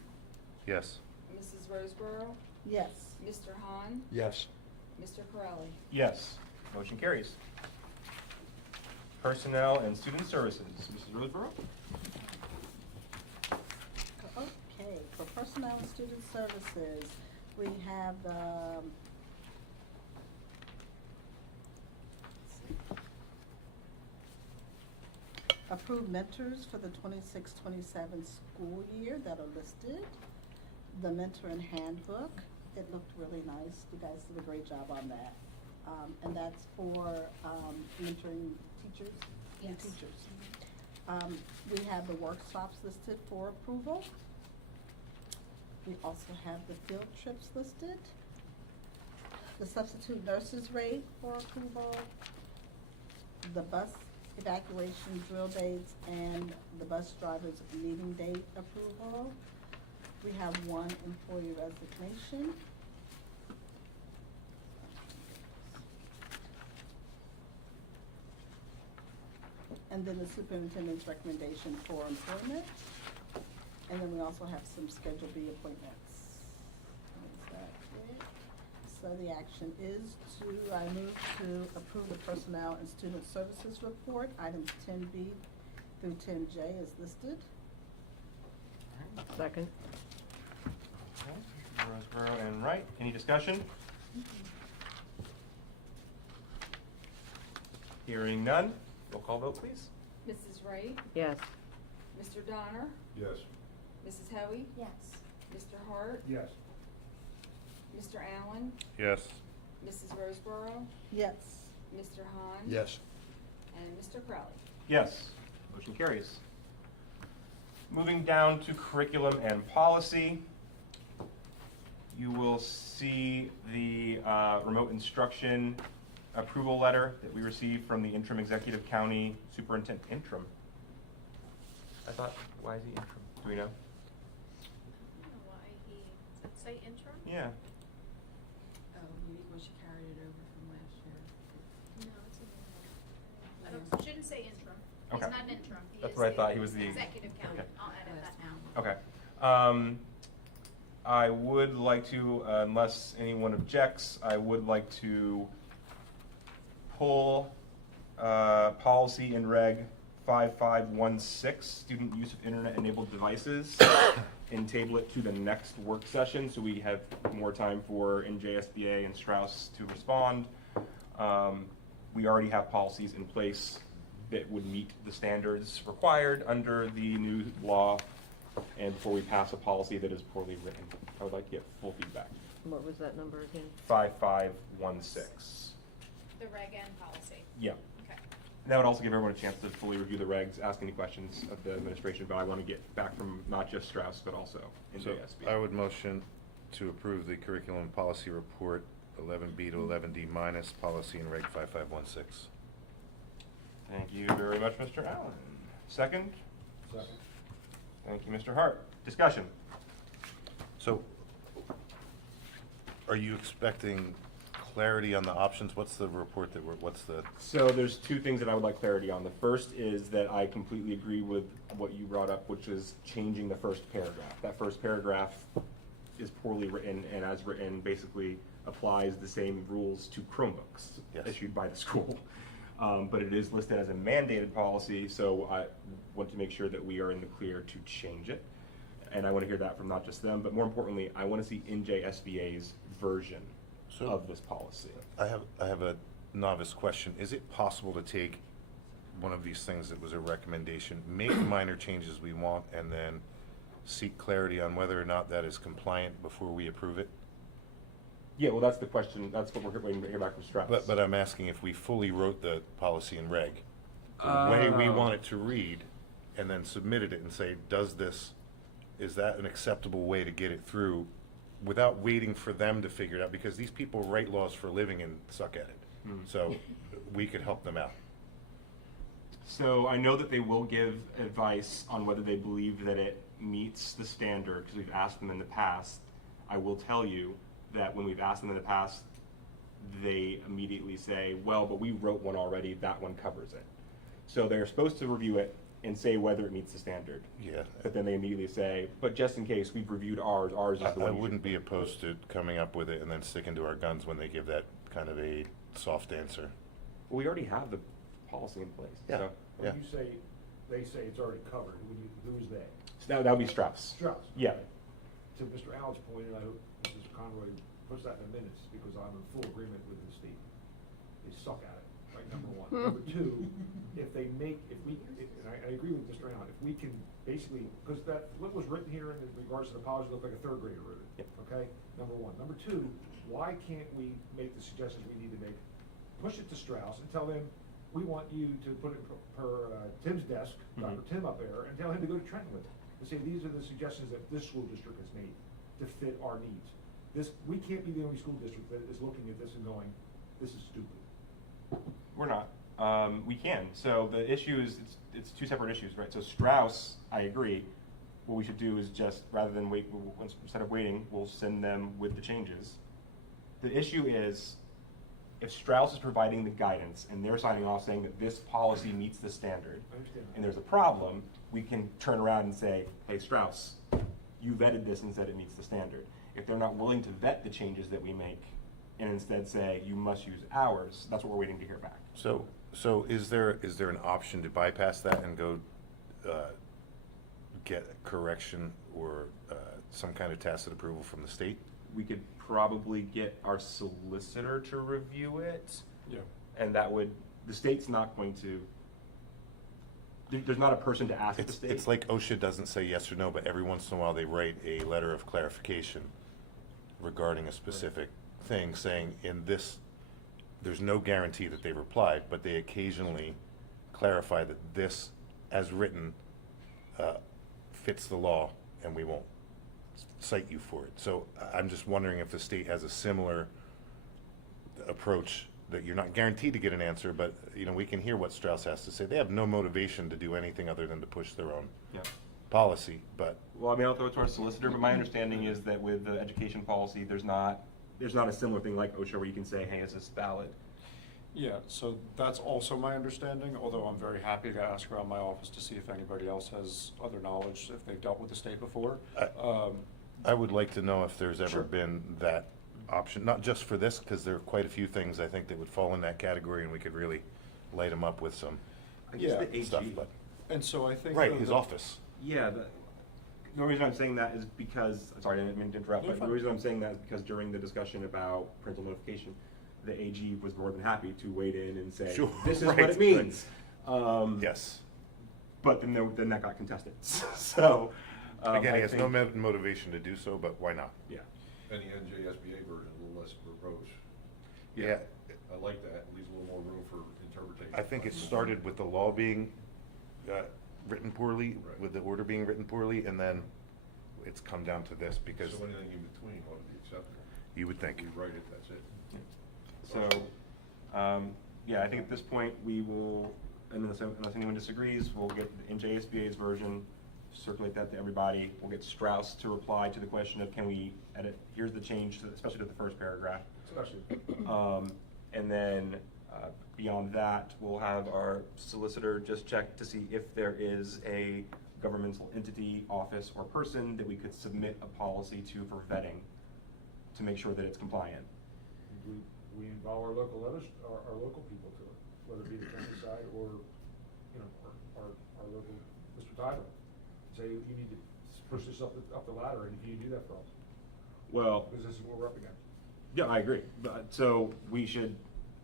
Yes. Mrs. Roseborough, Yes. Mr. Hahn, Yes. Mr. Corelli. Yes. Motion carries. Personnel and Student Services. Mrs. Roseborough? Okay, for personnel and student services, we have, approved mentors for the 26-27 school year that are listed. The mentor and handbook, it looked really nice. You guys did a great job on that. And that's for, mentoring teachers, new Yes. teachers. We have the workshops listed for approval. We also have the field trips listed. The substitute nurses rate for approval. The bus evacuation drill dates and the bus driver's meeting date approval. We have one employee resignation. And then the superintendent's recommendation for employment. And then we also have some Schedule B appointments. Is that it? So the action is I move to approve the personnel and student services report. Items 10B through 10J is listed. Second. Okay. Roseborough and Wright. Any discussion? Hearing none. Roll call vote, please. Mrs. Wright, Yes. Mr. Donner, Yes. Mrs. Hoey, Yes. Mr. Hart, Yes. Mr. Allen, Yes. Mrs. Roseborough, Yes. Mr. Hahn. Yes. And Mr. Crowley. Yes. Motion carries. Moving down to curriculum and policy. You will see the remote instruction approval letter that we received from the interim executive county superintendent. Interim? I thought, why is he interim? Do we know? I don't know why does it say interim? Yeah. Oh, maybe when she carried it over from last year. No, it's a shouldn't say interim. Okay. He's not an interim. That's what I thought. He was the executive county. Okay. I'll edit that now. Okay. I would like to, unless anyone objects, I would like to pull policy in Reg 5516, student use of internet-enabled devices, and table it to the next work session so we have more time for NJSBA and Strauss to respond. We already have policies in place that would meet the standards required under the new law, and before we pass a policy that is poorly written, I would like to get full feedback. What was that number again? 5516. The Reg N policy. Yeah. Okay. And that would also give everyone a chance to fully review the regs, ask any questions of the administration, but I want to get back from not just Strauss, but also So NJSB. I would motion to approve the curriculum policy report 11B to 11D minus policy in Reg 5516. Thank you very much, Mr. Allen. Second? Second. Thank you, Mr. Hart. Discussion. So, are you expecting clarity on the options? What's the report that what's the? So there's two things that I would like clarity on. The first is that I completely agree with what you brought up, which is changing the first paragraph. That first paragraph is poorly written, and as written, basically applies the same rules to Chromebooks Yes. issued by the school. But it is listed as a mandated policy, so I want to make sure that we are in the clear to change it. And I want to hear that from not just them, but more importantly, I want to see NJSBA's version of this policy. I have a novice question. Is it possible to take one of these things that was a recommendation, make the minor changes we want, and then seek clarity on whether or not that is compliant before we approve it? Yeah, well, that's the question. That's what we're waiting to hear back from Strauss. But I'm asking if we fully wrote the policy in reg, the way we want it to read, and then submitted it and say, is that an acceptable way to get it through without waiting for them to figure it out? Because these people write laws for a living and suck at it. So we could help them out. So I know that they will give advice on whether they believe that it meets the standard, because we've asked them in the past. I will tell you that when we've asked them in the past, they immediately say, well, but we wrote one already, that one covers it. So they're supposed to review it and say whether it meets the standard. Yeah. But then they immediately say, but just in case, we've reviewed ours is the I one you wouldn't should be opposed to coming up with it and then sticking to our guns when they give that kind of a soft answer. Well, we already have the policy in place. Yeah. So, Yeah. When you say, they say it's already covered, who's they? so that would be Strauss. Strauss. Yeah. To Mr. Allen's point, and I hope Mrs. Conroy puts that in the minutes, because I'm in full agreement with the state. They suck at it, right, number one. Number two, and I agree with Mr. Allen, if we can basically, because what was written here in regards to the policy looked like a third grader wrote it, okay? Number one. Number two, why can't we make the suggestions we need to make, push it to Strauss and tell them, we want you to put it per Tim's desk, Dr. Tim up there, and tell him to go to Trenton with it. To say, these are the suggestions that this school district has made to fit our needs. We can't be the only school district that is looking at this and going, this is stupid. We're not. We can. So the issue is, it's two separate issues, right? So Strauss, I agree. What we should do is just, rather than wait, instead of waiting, we'll send them with the changes. The issue is, if Strauss is providing the guidance and they're signing off saying that this policy meets the standard, I understand. and there's a problem, we can turn around and say, hey, Strauss, you vetted this and said it meets the standard. If they're not willing to vet the changes that we make and instead say, you must use ours, that's what we're waiting to hear back. So is there an option to bypass that and go get correction or some kind of tacit approval from the state? We could probably get our solicitor to review it. Yeah. And the state's not going to, there's not a person to ask the state. It's like OSHA doesn't say yes or no, but every once in a while they write a letter of clarification regarding a specific thing, saying in this, there's no guarantee that they replied, but they occasionally clarify that this, as written, fits the law, and we won't cite you for it. So I'm just wondering if the state has a similar approach, that you're not guaranteed to get an answer, but we can hear what Strauss has to say. They have no motivation to do anything other than to push their own policy, but. Well, I mean, I'll throw it to our solicitor, but my understanding is that with the education policy, there's not a similar thing like OSHA where you can say, hey, is this valid? Yeah, so that's also my understanding, although I'm very happy to ask around my office to see if anybody else has other knowledge, if they've dealt with the state before. I would like to know if there's ever Sure. been that option, not just for this, because there are quite a few things I think that would fall in that category, and we could really light them up with some I guess the AG. stuff. But And so I think. right, his office. Yeah, the only reason I'm saying that is because, sorry, I didn't mean to interrupt, No, but fine. the reason I'm saying that is because during the discussion about parental notification, the AG was more than happy to wade in and say, Sure, this is right, what it means. Yes. But then that got contested. So, Again, I he has no think- motivation to do so, but why not? Yeah. And the NJSBA version, a little less verbose. Yeah. I like that, leaves a little more room for interpretation. I think it started with the law being written poorly, Right. with the order being written poorly, and then it's come down to this because So anything in between ought to be acceptable. you would think. You write it, that's it. So, yeah, I think at this point, we will, unless anyone disagrees, we'll get the NJSBA's version, circulate that to everybody. We'll get Strauss to reply to the question of, can we edit, here's the change, especially to the first paragraph. Especially. And then, beyond that, we'll have our solicitor just check to see if there is a governmental entity, office, or person that we could submit a policy to for vetting to make sure that it's compliant. We involve our local our local people to it, whether it be the county side or, our local Mr. Tyler. Say, you need to push this up the ladder, and can you do that for us? Well, Because this is what we're up against. yeah, I agree. But, so we should,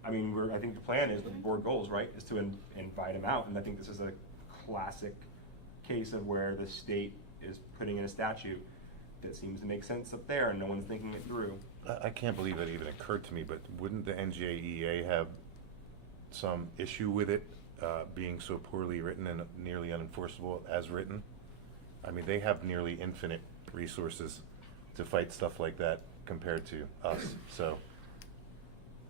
I think the plan is, the board goals, right, is to invite them out. And I think this is a classic case of where the state is putting in a statute that seems to make sense up there and no one's thinking it through. I can't believe it even occurred to me, but wouldn't the NJEA have some issue with it being so poorly written and nearly unenforceable as written? I mean, they have nearly infinite resources to fight stuff like that compared to us, so.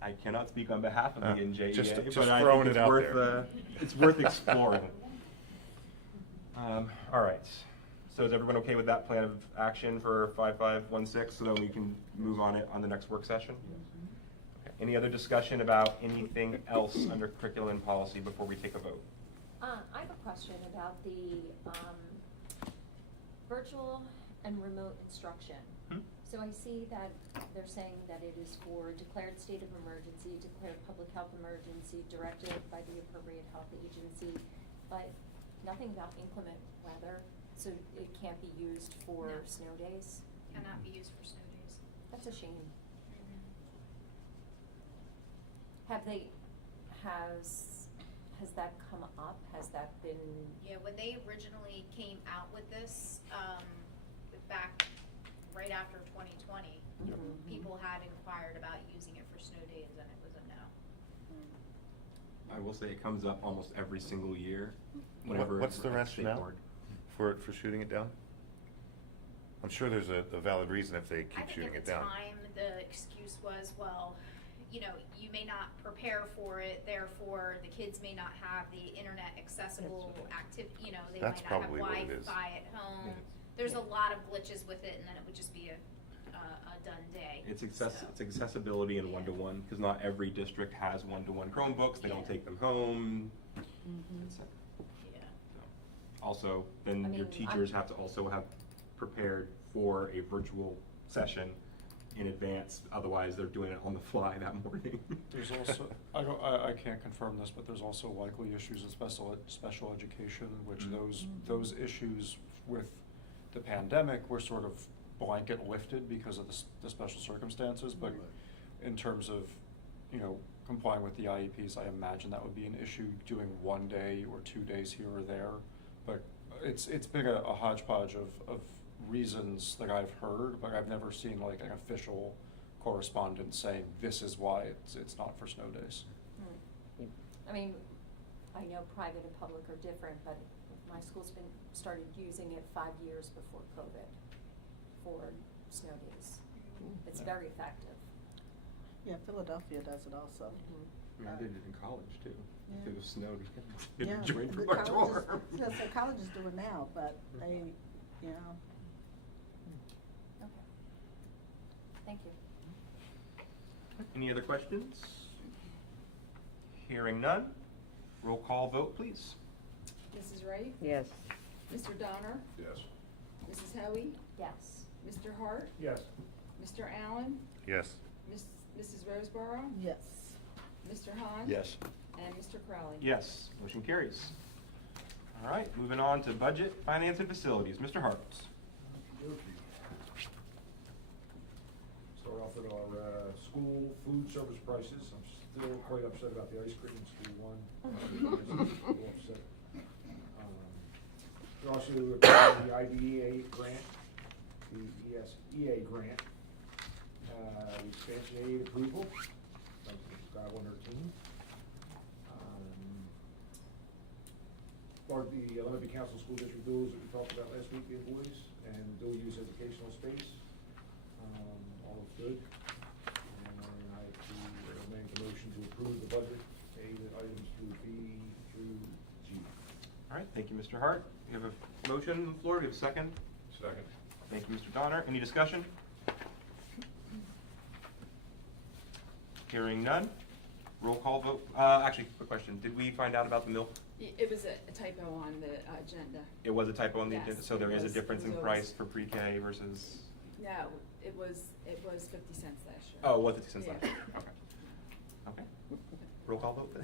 I cannot speak on behalf of the NJEA, just but I throwing think it it's out worth, there. It's worth exploring. All right. So is everyone okay with that plan of action for 5516 so that we can move on it on the next work session? Okay. Any other discussion about anything else under curriculum and policy before we take a vote? I have a question about the virtual and remote instruction. So I see that they're saying that it is for declared state of emergency, declared public health emergency, directed by the appropriate health agency, but nothing about inclement weather, so it can't be used for No. snow days? Cannot be used for snow days. That's a shame. Mm-hmm. Has that come up? Has that been? Yeah, when they originally came out with this, back right after 2020, people had inquired about using it for snow days, and it was a no. I will say it comes up almost every single year. Whenever What's the it's a state rationale board. for shooting it down? I'm sure there's a valid reason if they keep shooting it down. I think at the time, the excuse was, well, you know, you may not prepare for it, therefore the kids may not have the internet accessible activity, you know, they That's might not have probably what it is. Wi-Fi at home. Yeah. There's a lot of glitches with it, and then it would just be a done day. It's So, it's accessibility and one-to-one, because not every district has one-to-one Chromebooks, they don't take them home. It's yeah. Also, then I your mean, teachers have to also have prepared for a virtual session in advance, otherwise they're doing it on the fly that morning. There's also, I can't confirm this, but there's also likely issues in special education, which those issues with the pandemic were sort of blanket lifted because of the special circumstances, but in terms of, you know, complying with the IEPs, I imagine that would be an issue doing 1 day or 2 days here or there, but it's been a hodgepodge of reasons that I've heard, but I've never seen like an official correspondence saying this is why it's not for snow days. I mean, I know private and public are different, but my school's started using it 5 years before COVID for snow days. It's very effective. Yeah, Philadelphia does it also. I mean, I did it in college too. Yeah. If it was snowed, Yeah, didn't join the for my colleges- dorm. yeah, so colleges do it now, but they, you know. Okay. Thank you. Any other questions? Hearing none, roll call vote, please. Mrs. Wright? Yes. Mr. Donner? Yes. Mrs. Hoey? Yes. Mr. Hart? Yes. Mr. Allen? Yes. Mrs. Roseborough? Yes. Mr. Hahn? Yes. And Mr. Crowley? Yes, motion carries. All right, moving on to budget, finance, and facilities. Mr. Hart. Start off with our school food service prices. I'm still quite upset about the ice cream in school one. Still upset. We're also applying the IDEA grant, the EA grant, the expansion aid approval, Guide 113. Part of the Olympic Council School District duals that we talked about last week, the invoice, and dual use educational space. All is good. And I make the motion to approve the budget, items through B through G. All right, thank you, Mr. Hart. We have a motion on the floor. We have a second. Second. Thank you, Mr. Donner. Any discussion? Hearing none. Roll call vote. Actually, quick question. Did we find out about the milk? It was a typo on the agenda. It was a typo on the Yes, agenda, so there it is a was- difference it in was price for pre-K versus, No, it was 50 cents last year. oh, it was 50 cents Yeah. last year. Okay. Okay. Roll call vote then.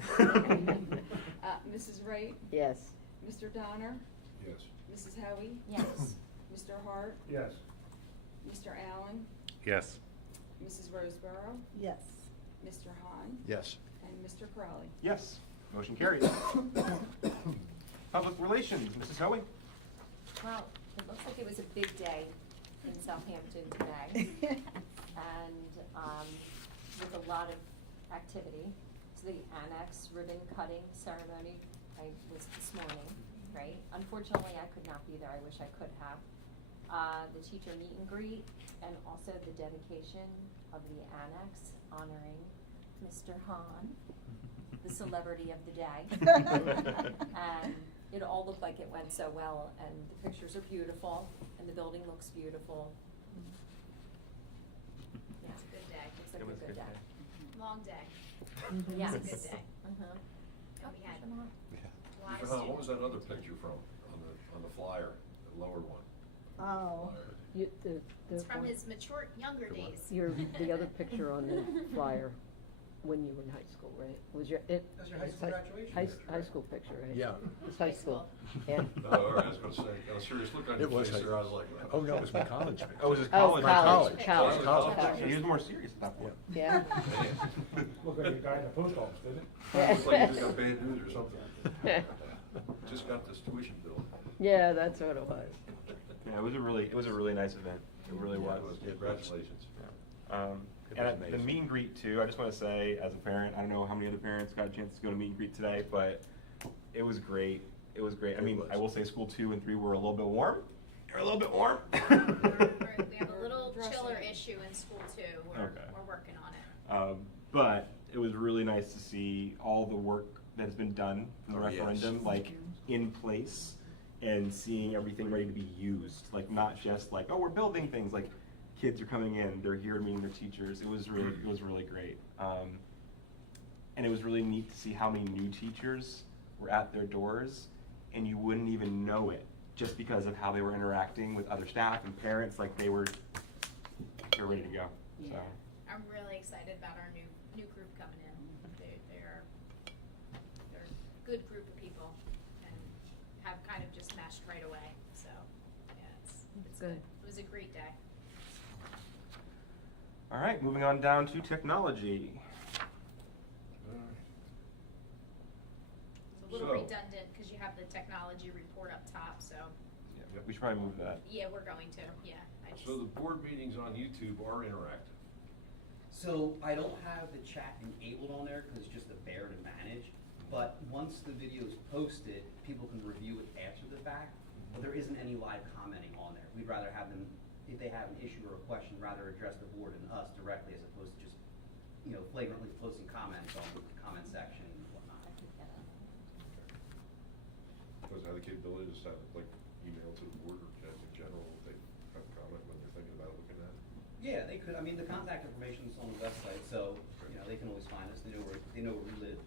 Mrs. Wright? Yes. Mr. Donner? Yes. Mrs. Hoey? Yes. Mr. Hart? Yes. Mr. Allen? Yes. Mrs. Roseborough? Yes. Mr. Hahn? Yes. And Mr. Crowley? Yes, motion carries. Public relations, Mrs. Hoey. Well, it looks like it was a big day in Southampton today, and with a lot of activity. So the annex ribbon cutting ceremony was this morning, right? Unfortunately, I could not be there. I wish I could have. The teacher meet and greet, and also the dedication of the annex honoring Mr. Hahn, the celebrity of the day. And it all looked like it went so well, and the pictures are beautiful, and the building looks beautiful. Yeah, It's a good day. looks like It was a good day. Long day. Yes. It's a good day. Uh-huh. And we had Come on. a lot of What was students. that other picture from on on the flyer, the lower one. Oh. It's from his mature, younger days. The other picture on the flyer, when you were in high school, right? Was That's your high school graduation. High school picture, right? Yeah. It's high school. Yeah. No, all right, I was gonna say, got a serious look on your It was face there, I was like. Oh, no, it was my college picture. Oh, it was his Oh, college. college. College. He was more serious at that point. Yeah. Looked like a guy in the post office, didn't it? Looks like you just got bad news or something. Just got this tuition bill. Yeah, that's what it was. Yeah, it was a really nice event. It really Yeah, was. it was. Congratulations. It And was at the amazing. meet and greet too, I just want to say, as a parent, I don't know how many other parents got a chance to go to meet and greet today, but it was great. It was great. I mean, I will say school 2 and 3 were a little bit warm. They were a little bit warm. We have a little chiller issue in school too. We're working on it. But it was really nice to see all the work that has been done from the Oh, yes. referendum, like in place, and seeing everything ready to be used. Like not just like, oh, we're building things. Like kids are coming in, they're here meeting their teachers. It was really great. And it was really neat to see how many new teachers were at their doors, and you wouldn't even know it just because of how they were interacting with other staff and parents. Like they're ready to go. So. I'm really excited about our new group coming in. They're a good group of people and have kind of just meshed right away. So yeah, it's good. It was a great day. All right, moving on down to technology. It's a little So- redundant because you have the technology report up top. So Yeah, we should probably move that. yeah, we're going to. Yeah. So the board meetings on YouTube are interactive. So I don't have the chat enabled on there because it's just a bear to manage. But once the video is posted, people can review it after the fact. But there isn't any live commenting on there. We'd rather have them, if they have an issue or a question, rather address the board and us directly as opposed to just, flagrantly posting comments on the comment section and whatnot. Does it have the capability to just have like email to the board or just in general, if they have a comment when they're thinking about looking at it? Yeah, they could. I mean, the contact information is on the website, so they can always find us. They know where we live.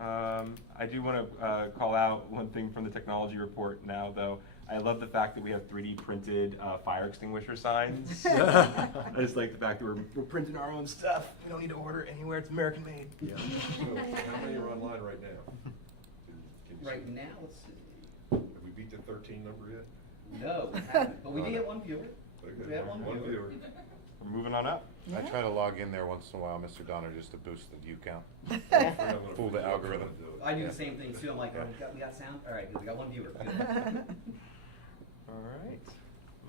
I do want to call out one thing from the technology report now, though. I love the fact that we have 3D printed fire extinguisher signs. I just like the fact that we're printing our own stuff. We don't need to order it anywhere. It's American made. Yeah. So, how many are online right now? Can you Right see? now, let's see. Have we beat the 13 number yet? No, we haven't. But we did get one viewer. Okay, We had one viewer. We're moving on up. I try to log in there once in a while, Mr. Donner, just to boost the view count. We're not gonna Fool the algorithm. I do the same thing too. I'm like, oh, we got sound? All right, good. We got one viewer. Good. All right.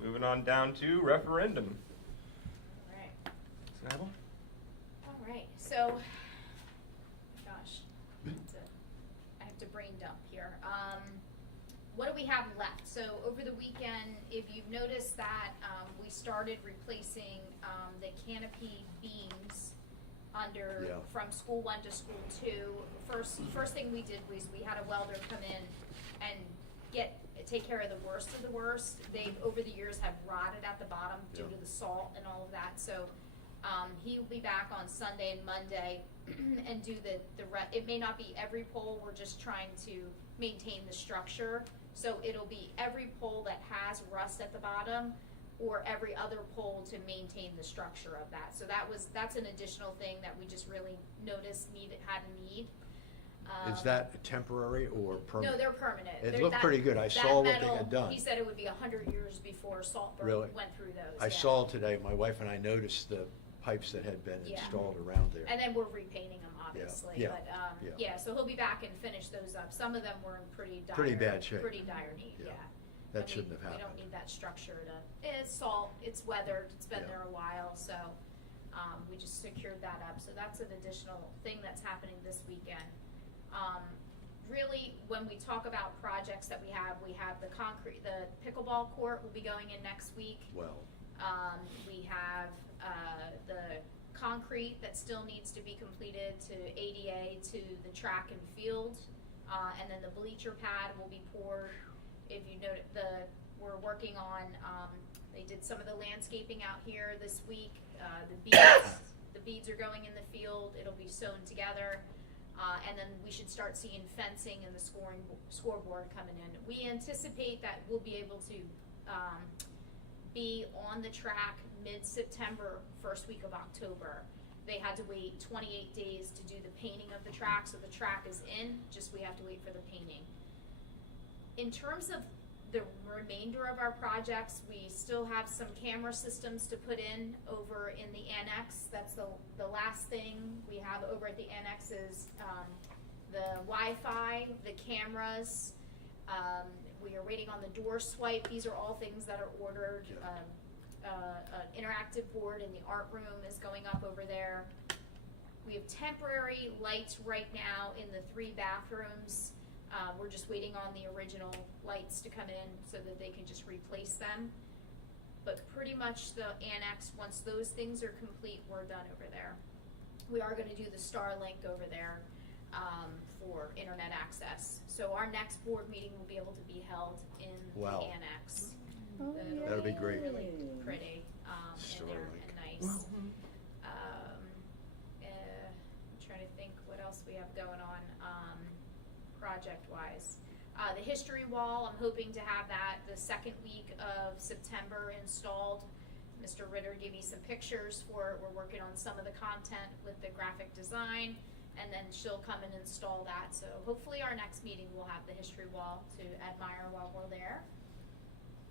Moving on down to referendum. All right. Snabble? All right, so, gosh, I have to brain dump here. What do we have left? So over the weekend, if you've noticed that we started replacing the canopy beams under from school 1 to school 2. First thing we did was we had a welder come in and take care of the worst of the worst. They've over the years have rotted at the bottom due to the salt and all of that. So he will be back on Sunday and Monday and do it may not be every pole. We're just trying to maintain the structure. So it'll be every pole that has rust at the bottom or every other pole to maintain the structure of that. So that's an additional thing that we just really noticed had a need. Is that temporary or permanent? No, they're permanent. It looked pretty good. I saw what they had done. He said it would be 100 years before Saltburn Really? went through those. I saw today, my wife and I noticed the pipes that had been installed around there. And then we're repainting them, obviously. Yeah. But Yeah. so he'll be back and finish those up. Some of them were in pretty bad shape. Pretty dire need. Yeah. Yeah. That shouldn't have We happened. don't need that structure it's salt, it's weathered, it's been Yeah. there a while, so we just secured that up. So that's an additional thing that's happening this weekend. Really, when we talk about projects that we have the pickleball court will be going in next week. Well. We have the concrete that still needs to be completed to ADA to the track and field, and then the bleacher pad will be poured. If you note, we're working on. They did some of the landscaping out here this week. The beads are going in the field, it'll be sewn together. And then we should start seeing fencing and the scoreboard coming in. We anticipate that we'll be able to be on the track mid-September, first week of October. They had to wait 28 days to do the painting of the track, so the track is in, just we have to wait for the painting. In terms of the remainder of our projects, we still have some camera systems to put in over in the annex. That's the last thing we have over at the annex is the Wi-Fi, the cameras. We are waiting on the door swipe. These are all things that are ordered. An interactive board in the art room is going up over there. We have temporary lights right now in the 3 bathrooms. We're just waiting on the original lights to come in so that they can just replace them. But pretty much the annex, once those things are complete, we're done over there. We are going to do the Starlink over there for internet access. So our next board meeting will be able to be held in Wow. the annex. Oh, That'll be great. Really pretty in there and nice. I'm trying to think what else we have going on project-wise. The history wall, I'm hoping to have that the second week of September installed. Mr. Ritter gave me some pictures for it. We're working on some of the content with the graphic design, and then she'll come and install that. So hopefully our next meeting will have the history wall to admire while we're there.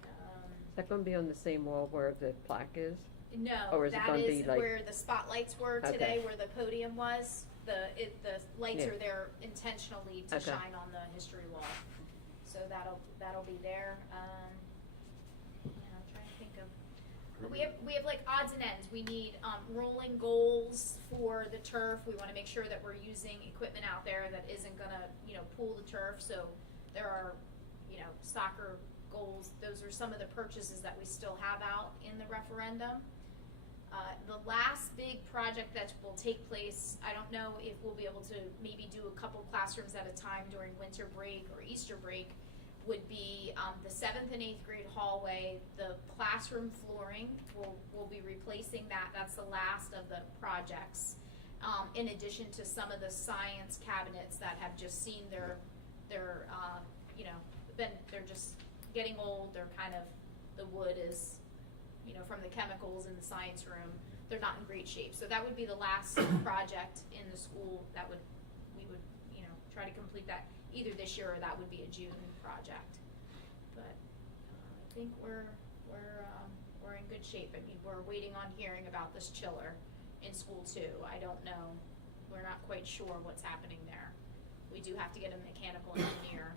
Is that gonna be on the same wall where the plaque is? No, Or is it that gonna is be like? where the spotlights were Okay. today, where the podium was. The lights Yeah. are there intentionally to Okay. shine on the history wall. So that'll be there. I'm trying to think of. But we have like odds and ends. We need rolling goals for the turf. We want to make sure that we're using equipment out there that isn't gonna pull the turf. So there are soccer goals. Those are some of the purchases that we still have out in the referendum. The last big project that will take place, I don't know if we'll be able to maybe do a couple classrooms at a time during winter break or Easter break, would be the 7th and 8th grade hallway. The classroom flooring, we'll be replacing that. That's the last of the projects. In addition to some of the science cabinets that have just seen they're just getting old. They're kind of, the wood is, from the chemicals in the science room, they're not in great shape. So that would be the last project in the school that we would try to complete that either this year or that would be a June project. But I think we're in good shape. I mean, we're waiting on hearing about this chiller in school too. I don't know. We're not quite sure what's happening there. We do have to get a mechanical engineer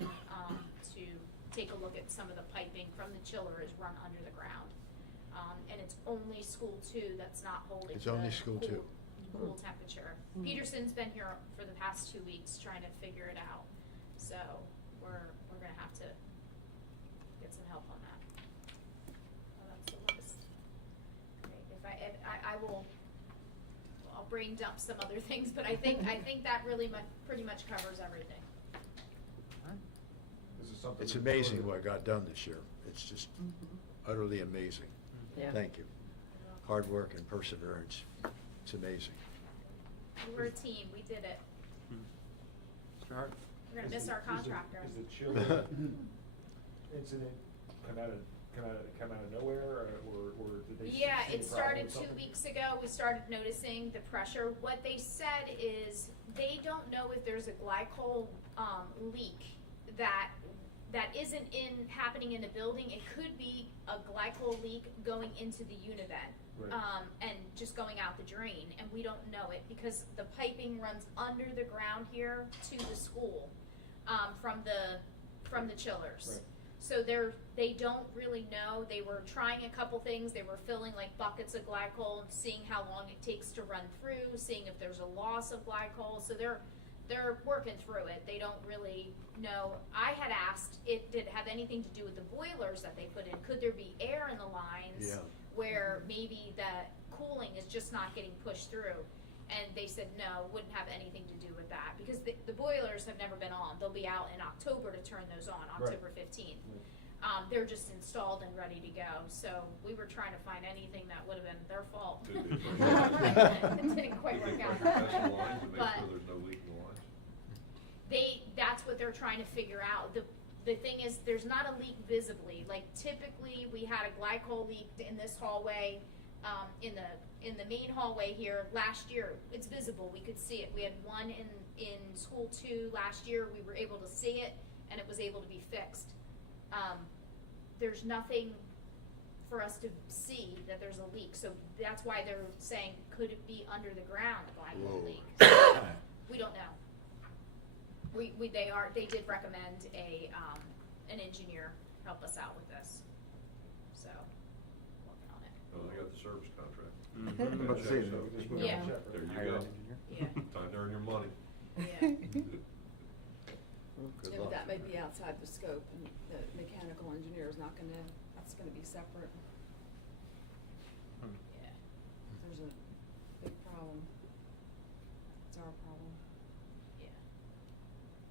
to take a look at some of the piping from the chiller is run under the ground. And it's only school 2 that's not holding It's the only school 2. cool temperature. Peterson's been here for the past 2 weeks trying to figure it out. So we're gonna have to get some help on that. So that's the list. Okay, I'll brain dump some other things, but I think that really pretty much covers everything. This is something. It's that- amazing what got done this year. It's just utterly amazing. Yeah. Thank you. Hard work and perseverance. It's amazing. We're a team. We did it. Mr. Hart? We're gonna miss our contractor. Is the chiller incident come out of nowhere, or did they? Yeah, see it a problem started with 2 something? weeks ago. We started noticing the pressure. What they said is they don't know if there's a glycol leak that isn't happening in the building. It could be a glycol leak going into the univent. Right. And just going out the drain, and we don't know it because the piping runs under the ground here to the school from the chillers. Right. So they don't really know. They were trying a couple things. They were filling like buckets of glycol, seeing how long it takes to run through, seeing if there's a loss of glycol. So they're working through it. They don't really know. I had asked did it have anything to do with the boilers that they put in? Could there be air in the lines? Yeah. Where maybe the cooling is just not getting pushed through. And they said no, wouldn't have anything to do with that because the boilers have never been on. They'll be out in October to turn those on, October 15th. They're just installed and ready to go, so we were trying to find anything that would have been their fault. It didn't quite work out. Professional lines to make But sure there's no leak in the lines. that's what they're trying to figure out. The thing is, there's not a leak visibly. Like typically, we had a glycol leak in this hallway, in the main hallway here last year. It's visible, we could see it. We had one in school 2 last year, we were able to see it, and it was able to be fixed. There's nothing for us to see that there's a leak, so that's why they're saying, could it be under the ground, a glycol leak? We don't know. They did recommend an engineer help us out with this, so, working on it. Oh, they got the service contract. Mhm. But see, So, just put it Yeah. on check. There you Hire go. an engineer. Yeah. Time to earn your money. Yeah. Good Yeah, luck. but that may be outside the scope, and the mechanical engineer is not gonna, that's gonna be separate. Yeah. If there's a big problem, it's our problem. Yeah.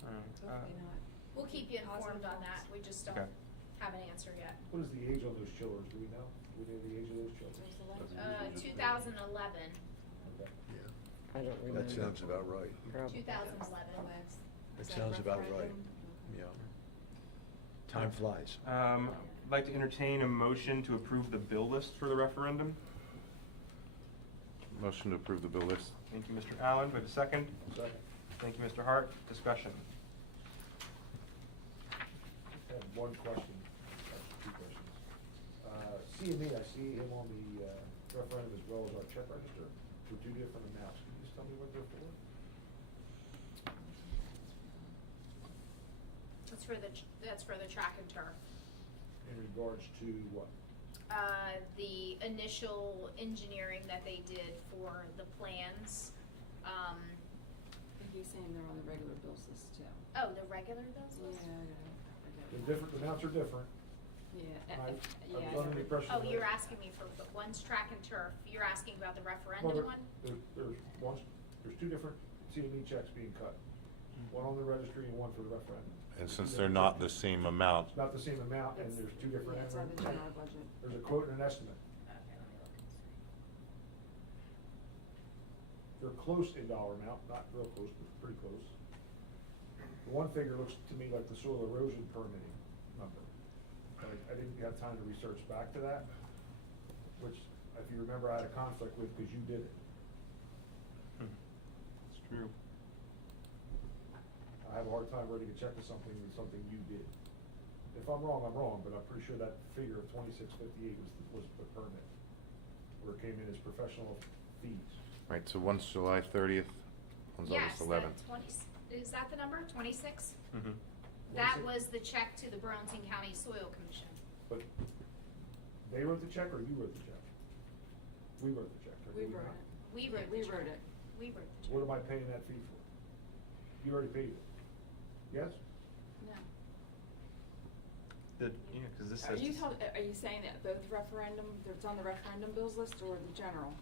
Hopefully not. We'll keep you informed Positive on that, thoughts. we just don't Okay. have an answer yet. What is the age on those chillers, do we know? Do we know the age of those chillers? There's the light. 2011, Okay. I don't remember. That sounds about right. Probably. 2011. That Is that sounds about right. referendum? Yeah. Time flies. I'd like to entertain a motion to approve the bill list for the referendum. Motion to approve the bill list. Thank you, Mr. Allen. Do we have a second? Second. Thank you, Mr. Hart. Discussion. I have one question, actually 2 questions. CME, I see him on the referendum as well as our check register for 2 different amounts. Can you just tell me what they're for? That's for the track and turf. In regards to what? The initial engineering that they did for the plans, I think he's saying they're on the regular bills list too. oh, the regular bills? They're different, the amounts are different. Yeah, I yeah. was under the impression. Oh, that- you're asking me for, but one's track and turf, you're asking about the Well, referendum one? There's 2 different CME checks being cut. One on the registry and one for the referendum. And since they're not the same amount, It's not the same amount, and there's 2 different. Yeah, it's on the general budget. There's a quote and an estimate. They're close in dollar amount, not real close, but pretty close. The one figure looks to me like the soil erosion permitting number. I didn't have time to research back to that, which, if you remember, I had a conflict with because you did it. It's true. I have a hard time writing a check to something you did. If I'm wrong, I'm wrong, but I'm pretty sure that figure of 2658 was the permit, where it came in as professional fees. right, so one's July 30th, one's August 11th. Is that the number, 26? Mhm. That What was is it? the check to the Burlington County Soil Commission. But they wrote the check or you wrote the check? We wrote the check. or We did wrote not? it. We wrote the We check. wrote it. We wrote the check. What am I paying that fee for? You already paid it. Yes? No. Because this Are says. are you saying that both referendum, it's on the referendum bills list or the general?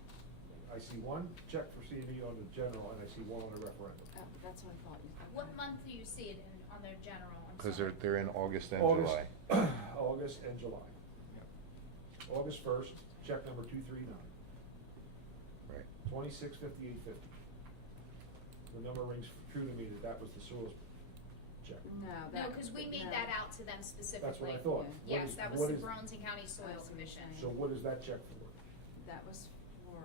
I see one check for CME on the general and I see one on the referendum. Oh, that's what I thought you said. What month do you see it in, on their general? I'm Because sorry. they're in August and August- July. August and July. August 1st, check number 239. Right. 2658.50. The number rings true to me that was the soil check. No, No, that. because we made no. that out to them specifically. That's what I thought. Yeah. Yes, that was what the is- Burlington County Soil I see what you're Commission. saying. So what is that check for? That was for,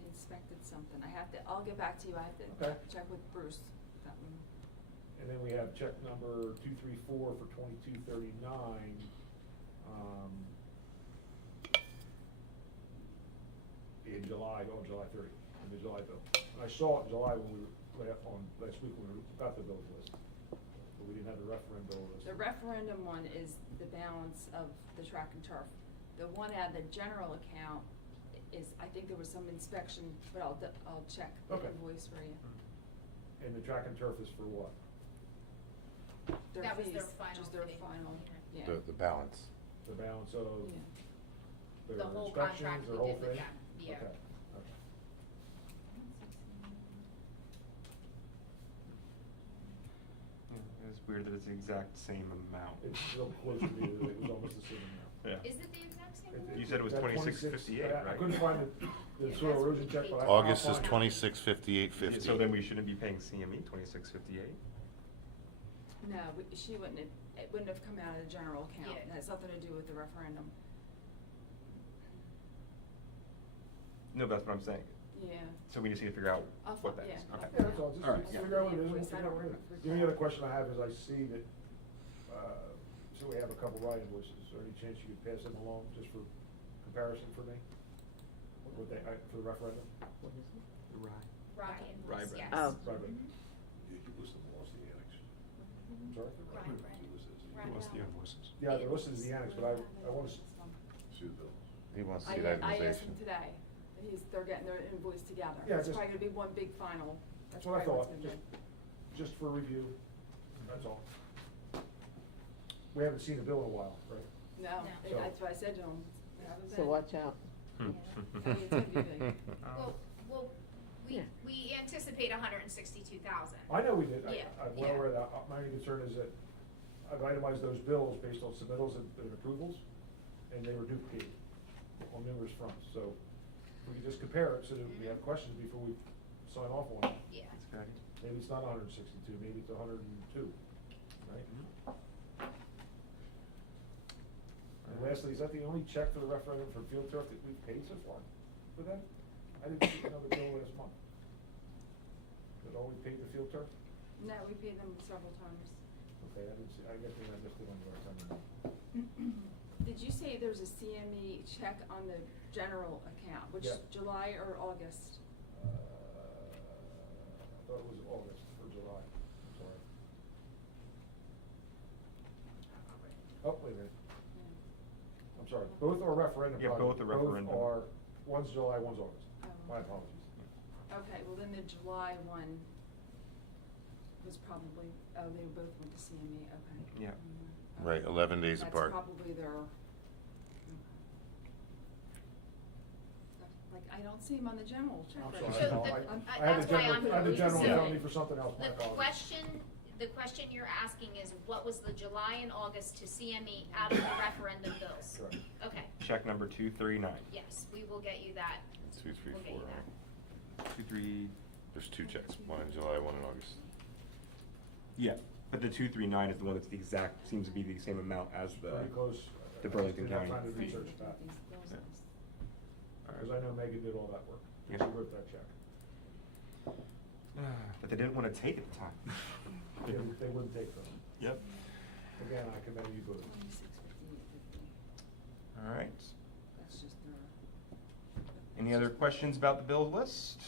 they inspected something. I'll get back to you. I have to Okay. check with Bruce. That one. And then we have check number 234 for 2239. In July, on July 30, in the July bill. And I saw it in July when we were, last week when we got the bills list. But we didn't have the referendum bill list. The referendum one is the balance of the track and turf. The one out of the general account is, I think there was some inspection, but I'll check the Okay. invoice for you. And the track and turf is for what? Their That was their fees, final just their fee. final, yeah. The balance. The balance of Yeah. their The whole inspections, contract their we whole did with thing? them, yeah. Okay. As weird that it's the exact same amount. It's real close to me, it was almost the same amount. Yeah. Is it the exact same? It- amount? You said it was that 26.58, I right? couldn't find the soil erosion check, but August I'll is find it. 2658.50. So then we shouldn't be paying CME 26.58? No, she wouldn't have, it wouldn't have come out of the general account. Yeah. It has nothing to do with the referendum. No, that's what I'm saying. Yeah. So we just need to figure out I'll what fi- that is. yeah. Okay. Yeah, that's all, just All right, figure yeah. out what it is, we'll Invoice, I figure out don't what it is. recall. The only other question I have is I see that, so we have a couple Rye invoices, is there any chance you could pass them along just for comparison for me? What they, for the referendum? What is it? Rock Rye invoice, bread. yes. Oh. Right, right. You could list them all as the annex. I'm sorry? Rye bread. You list it as the Rye What's the bread. invoices? Yeah, they're listed as the annex, but I want to, See the bills. He wants to I see the I asked him itemization. today, that they're getting their invoice together. Yeah, It's just- probably gonna be one big final. that's what I probably thought, what's gonna be. just for review, that's all. We haven't seen a bill in a while, right? No, So- that's what I said to him. It hasn't So been. watch out. I mean, it's gonna be big. Well, Yeah. we anticipate 162,000. I know we did, Yeah, I'm well yeah. aware of that, my only concern is that I've itemized those bills based on submittals and approvals, and they were duplicated on numerous fronts, so if we could just compare it so that we have questions before we sign off on it. Yeah. Okay. Maybe it's not 162, maybe it's 102, right? And lastly, is that the only check for the referendum for field turf that we've paid so far for that? I didn't see another bill last month. That all we paid the field turf? No, we paid them several times. Okay, I didn't see, I guess maybe I missed it on the referendum. Did you say there's a CME check on the general account, which Yeah. July or August? I thought it was August or July, I'm sorry. Oh, wait a minute. I'm sorry, both are referendum Yeah, projects. both are referendum. Both are, one's July, one's August. Oh. My apologies. Okay, well then the July one was probably, oh, they both went to CME, okay. Yeah. Mhm. Right, 11 days apart. That's probably their, like, I don't see them on the general check I'm register. sorry, So no, the- I had that's the why general, I'm I had the general in front of me confused. for something else, my apologies. The question you're asking is what was the July and August to CME out of the referendum bills? Correct. Okay, Check number 239. yes, we will get you that. 2, 3, We'll get 4. you that. 23. There's 2 checks, one in July, one in August. Yeah, but the 239 is the one that's the exact, seems to be the same amount as the. Pretty close. The I Burlington didn't have County. time to research that, These bills Yeah. list. because I know Megan did all that work. She Yeah. wrote that check. But they didn't want to take at the time. They wouldn't take them. Yep. Again, I commend you both. 2658.50. All right. That's just their. Any other questions about the bill list?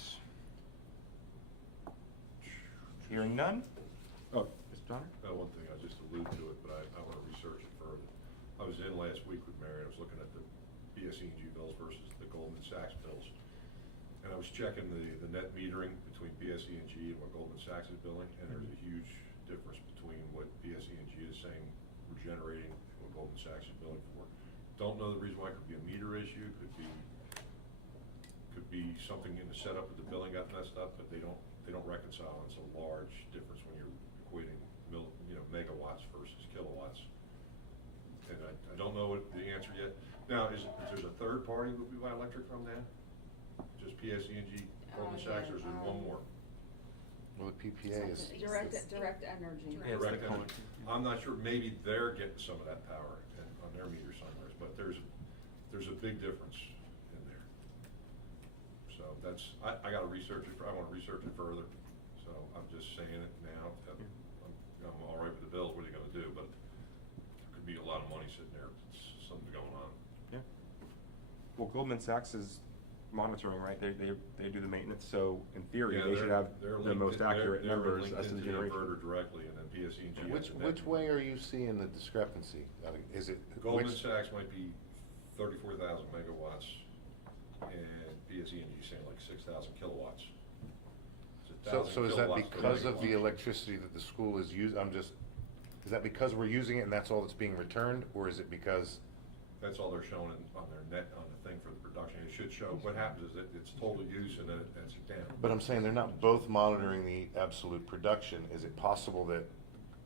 Hearing none? Oh, Mr. Donner? One thing, I just allude to it, but I want to research it further. I was in last week with Mary, I was looking at the BSE&G bills versus the Goldman Sachs bills. And I was checking the net metering between BSE&G and what Goldman Sachs is billing, and there's a huge difference between what BSE&G is saying we're generating and what Goldman Sachs is billing for. Don't know the reason why. It could be a meter issue, could be something in the setup of the billing got messed up, but they don't reconcile. It's a large difference when you're equating megawatts versus kilowatts. And I don't know what the answer yet. Now, is there a third party that we buy electric from now? Just PSE&G, Goldman Sachs, or is there one more? Well, the PPA is, Direct energy. Yeah, it's Direct the energy. collective. I'm not sure, maybe they're getting some of that power on their meter somewhere, but there's a big difference in there. So that's, I gotta research it, I wanna research it further, so I'm just saying it now. I'm all right with the bills, what are you gonna do, but there could be a lot of money sitting there, something's going on. Yeah. Well, Goldman Sachs is monitoring, right? They do the maintenance, so in theory, Yeah, they should have they're the most linked- accurate they're numbers linked as to the into generation. inverter directly, and then PSE&G. has the net. which way are you seeing the discrepancy? Is it? Goldman which- Sachs might be 34,000 megawatts, and PSE&G saying like 6,000 kilowatts. It's So 1,000 is that kilowatts per because of the megawatt. electricity that the school is is that because we're using it and that's all that's being returned, or is it because? That's all they're showing on their net, on the thing for the production. It should show, what happens is that it's total use and then it's down. But I'm saying they're not both monitoring the absolute production. Is it possible that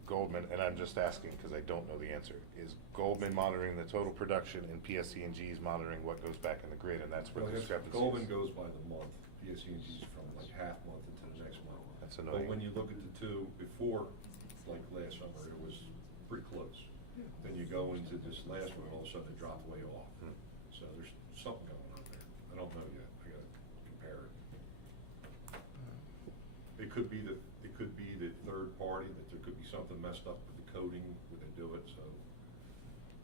Goldman, and I'm just asking because I don't know the answer, is Goldman monitoring the total production and PSC&G is monitoring what goes back in the grid, and that's where Well, the I guess discrepancy Goldman is? goes by the month, PSC&G is from like half month into the next month. That's But annoying. when you look at the two before, like last summer, it was pretty close. Then you go into this last one, all of a sudden it dropped way off. So there's something going on there. I don't know yet, I gotta compare it. It could be the third party, that there could be something messed up with the coding when they do it, so.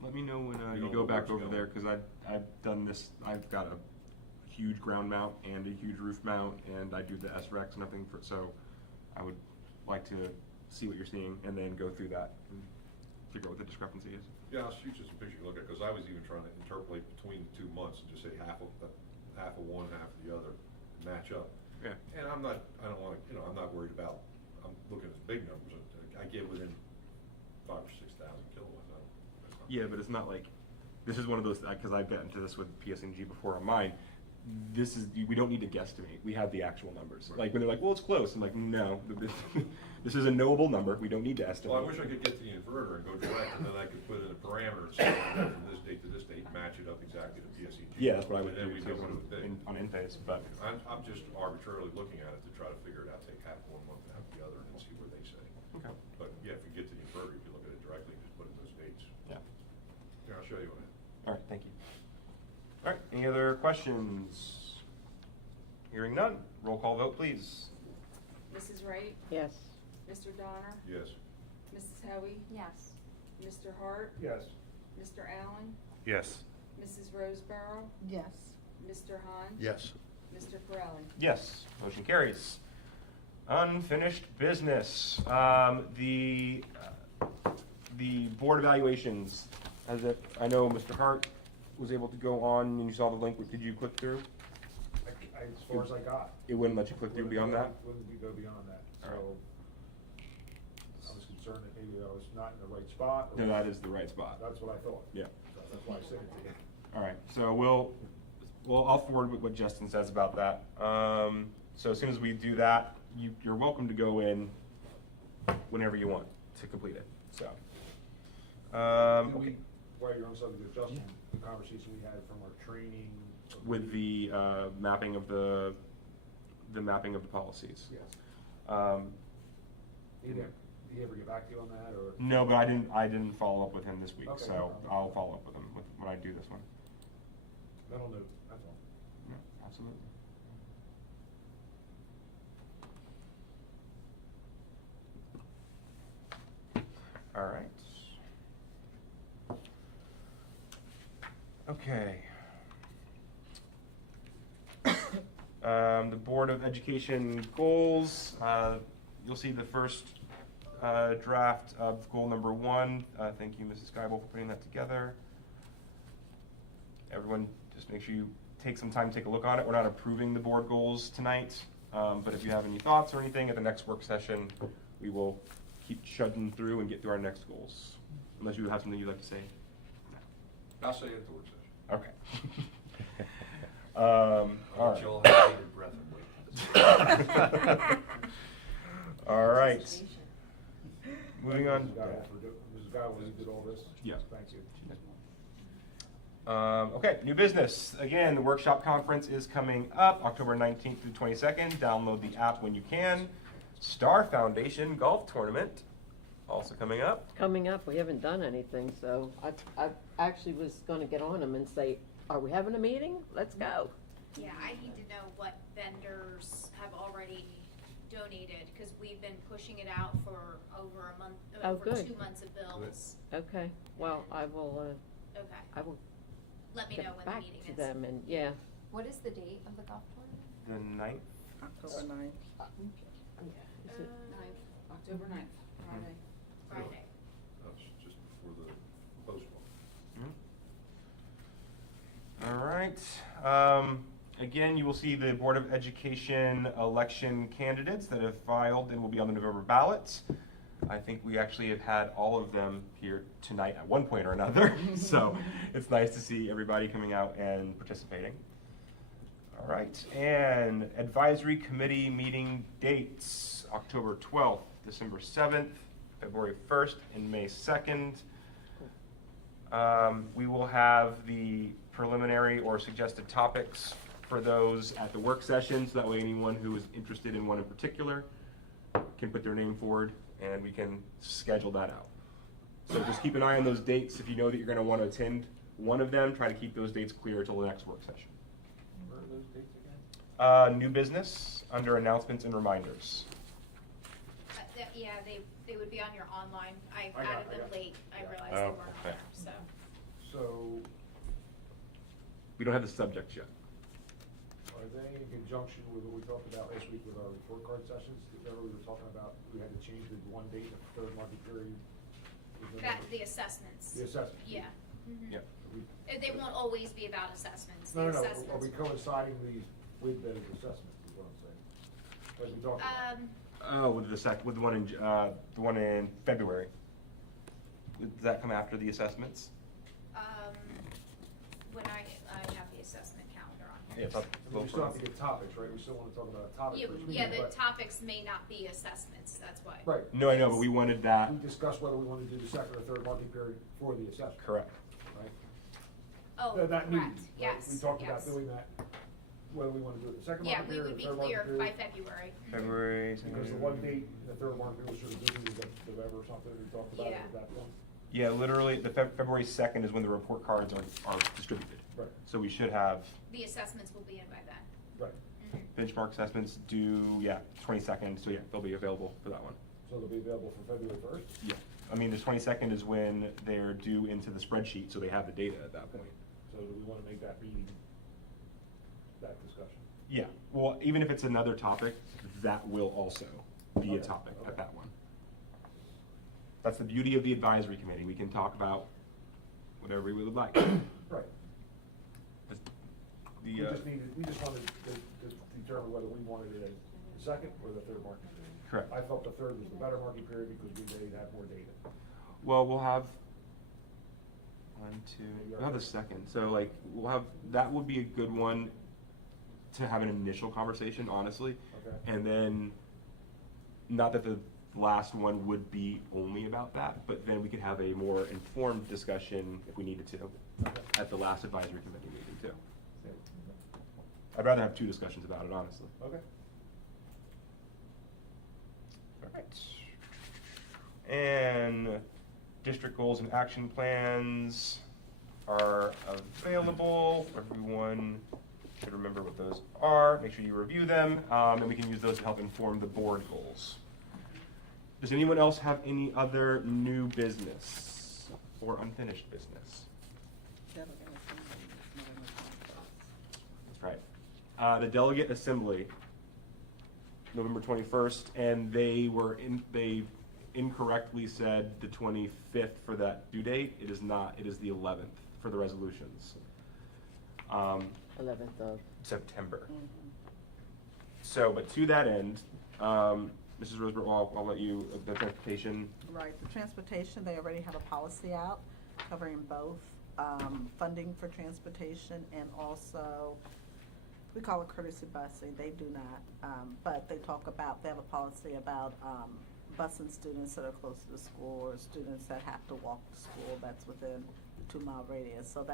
Let me know when We you don't go know back where it's over there, going. because I've done this. I've got a huge ground mount and a huge roof mount, and I do the SREX and everything for. So I would like to see what you're seeing and then go through that and figure out what the discrepancy is. Yeah, I'll shoot you some pictures to look at, because I was even trying to interpolate between the 2 months and just say half of one, half of the other, and match up. Yeah. And I don't want to, I'm not worried about, I'm looking at the big numbers. I get within 5,000 or 6,000 kilowatts. That's not Yeah, but it's not like, this is one of those, because I've gotten into this with PSNG before on mine. We don't need to guesstimate. We have the actual numbers. Right. Like when they're like, well, it's close. I'm like, no, this is a knowable number. We don't need to estimate. Well, I wish I could get to the inverter and go direct, and then I could put in a parameter and say, from this date to this date, match it up exactly to PSEG. Yeah, that's what I would And then do we too know what it would be. on Enphase, but. I'm just arbitrarily looking at it to try to figure it out, take half one month and half the other, and see what they say. Okay. But yeah, if you get to the inverter, you can look at it directly and just put in those dates. Yeah. Yeah, I'll show you on it. All right, thank you. All right, any other questions? Hearing none, roll call vote, please. Mrs. Wright? Yes. Mr. Donner? Yes. Mrs. Hoey? Yes. Mr. Hart? Yes. Mr. Allen? Yes. Mrs. Roseborough? Yes. Mr. Hahn? Yes. Mr. Pirelli? Yes, motion carries. Unfinished business. The board evaluations, I know Mr. Hart was able to go on and you saw the link. Did you click through? As far as I got. It wouldn't let you click through beyond that? Wouldn't go beyond that, so. All I was concerned that maybe I was not in the right spot. or- No, that is the right spot. That's what I thought. Yeah. So that's why I sent it to you. All right, so I'll forward what Justin says about that. So as soon as we do that, you're welcome to go in whenever you want to complete it, so. Okay. While you're on subject with Justin, the conversation we had from our training. With the mapping of the mapping of the policies. Yes. You Did he ever get back to you on that, or? No, but I didn't follow up with him this week, Okay, so no problem. I'll follow up with him when I do this one. That'll do, that's all. Yeah, absolutely. All right. Okay. The Board of Education goals, you'll see the first draft of goal number 1. Thank you, Mrs. Geibel, for putting that together. Everyone, just make sure you take some time to take a look on it. We're not approving the board goals tonight, but if you have any thoughts or anything at the next work session, we will keep chugging through and get through our next goals. Unless you have something you'd like to say. I'll say it at the work session. Okay. I'll All let you all right. have bated breath and wait. All right. Moving on. Mrs. Guy, when you did all this? Yeah. Thank you. Okay, new business. Again, the workshop conference is coming up October 19th through 22nd. Download the app when you can. Star Foundation Golf Tournament also coming up. Coming up, we haven't done anything, so I actually was gonna get on them and say, are we having a meeting? Let's go. Yeah, I need to know what vendors have already donated, because we've been pushing it out for over a month, Oh, over good. 2 months of bills. Okay, well, I will Okay, let me know get when the back meeting to is. them and, yeah. What is the date of the golf tournament? The 9th. October 9th. Is it- October 9th, Friday. Friday. That's just before the post one. All right. Again, you will see the Board of Education election candidates that have filed and will be on the November ballot. I think we actually have had all of them here tonight at one point or another. So it's nice to see everybody coming out and participating. All right, and advisory committee meeting dates, October 12th, December 7th, February 1st and May 2nd. We will have the preliminary or suggested topics for those at the work session, so that way anyone who is interested in one in particular can put their name forward and we can schedule that out. So just keep an eye on those dates. If you know that you're going to want to attend one of them, try to keep those dates clear until the next work session. Where are those dates again? New business under announcements and reminders. Yeah, they would be on your online. I I got added them it. late. I realized Oh, they weren't on okay. there, so. So, We don't have the subjects yet. are they in conjunction with what we talked about last week with our report card sessions? Remember we were talking about, we had to change the one date of the third market period? The assessments. The assessment. Yeah. Yep. They won't always be about assessments. No, The no, no, assessments are we will- coinciding these with those assessments, is what I'm saying? Like we talked about. Oh, with the one in February. Does that come after the assessments? When I have the assessment calendar on Yeah, here. it's up. I mean, we still have to get topics, right? We still want to talk about topics. Yeah, first, yeah, the but- topics may not be assessments, that's why. Right. No, I know, but we wanted that. We discussed whether we want to do the second or third market period for the assessment. Correct. Right? Oh, That meeting, correct, right? yes, We talked about yes. doing that, whether we want to do it the second Yeah, market we period or would the be third market clear by period. February. February. Because the one date, the third market period was sort of busy with November or something, we talked about it Yeah. at that point. Yeah, literally, the February 2nd is when the report cards are distributed. Right. So we should have The assessments will be in by then. Right. benchmark assessments due, 22nd, so yeah, they'll be available for that one. So they'll be available for February 1st? Yeah, I mean, the 22nd is when they're due into the spreadsheet, so they have the data at that point. So do we want to make that meeting, that discussion? Yeah, well, even if it's another topic, that will also be a Okay, topic okay. at that one. That's the beauty of the advisory committee, we can talk about whatever we would like. Right. We just wanted to determine whether we wanted it as the second or the third market period. Correct. I felt the third was the better market period because we may have more data. Well, we'll have we'll have the second, so like, that would be a good one to have an initial conversation, honestly. Okay. And then, not that the last one would be only about that, but then we could have a more informed discussion if we needed to at the last advisory committee meeting too. I'd rather have two discussions about it, honestly. Okay. All right. And district goals and action plans are available. Everyone should remember what those are. Make sure you review them, and we can use those to help inform the board goals. Does anyone else have any other new business or unfinished business? That's right. The delegate assembly, November 21st, and they incorrectly said the 25th for that due date. It is not. It is the 11th for the resolutions. 11th of September. So, but to that end, Mrs. Roseborough, I'll let you, the transportation. Right, the transportation, they already have a policy out covering both funding for transportation and also, we call it courtesy busing, they do not, but they talk about, they have a policy about busing students that are close to the school or students that have to walk to school that's within the 2-mile radius. So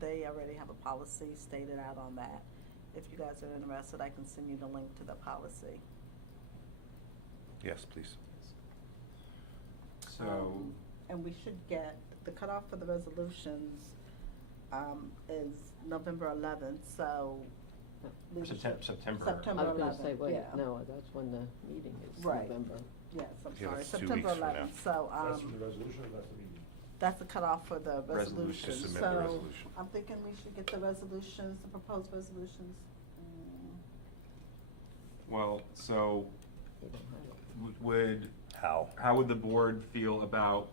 they already have a policy stated out on that. If you guys are interested, I can send you the link to the policy. Yes, please. So, And we should get, the cutoff for the resolutions is November 11th, so. we should- September. I September was 11th, gonna say, wait, yeah. no, that's when the meeting is, Right. November. Yes, I'm Yeah, sorry, that's 2 September weeks from now. 11th, so, That's from the resolution or that's the meeting? that's the cutoff for the Resolution. resolution. To submit the So, resolution. I'm thinking we should get the resolutions, the proposed resolutions. Well, so would, How? how would the board feel about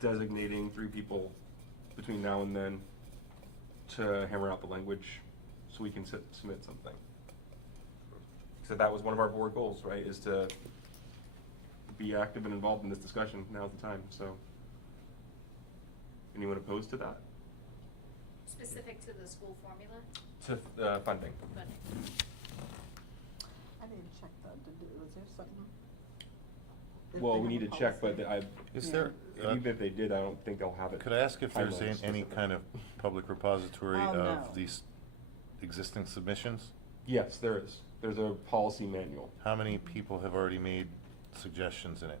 designating 3 people between now and then to hammer out the language so we can submit something? So that was one of our board goals, right, is to be active and involved in this discussion. Now's the time, so. Anyone opposed to that? Specific to the school formula? To funding. Funding. I need to check that, was there something? if Well, they we have need a to check, but policy. Is Yeah. there, even if they did, I don't think they'll have it. could I ask if there's highlighted any specifically. kind of public repository Oh, no. of these existing submissions? Yes, there is. There's a policy manual. How many people have already made suggestions in it?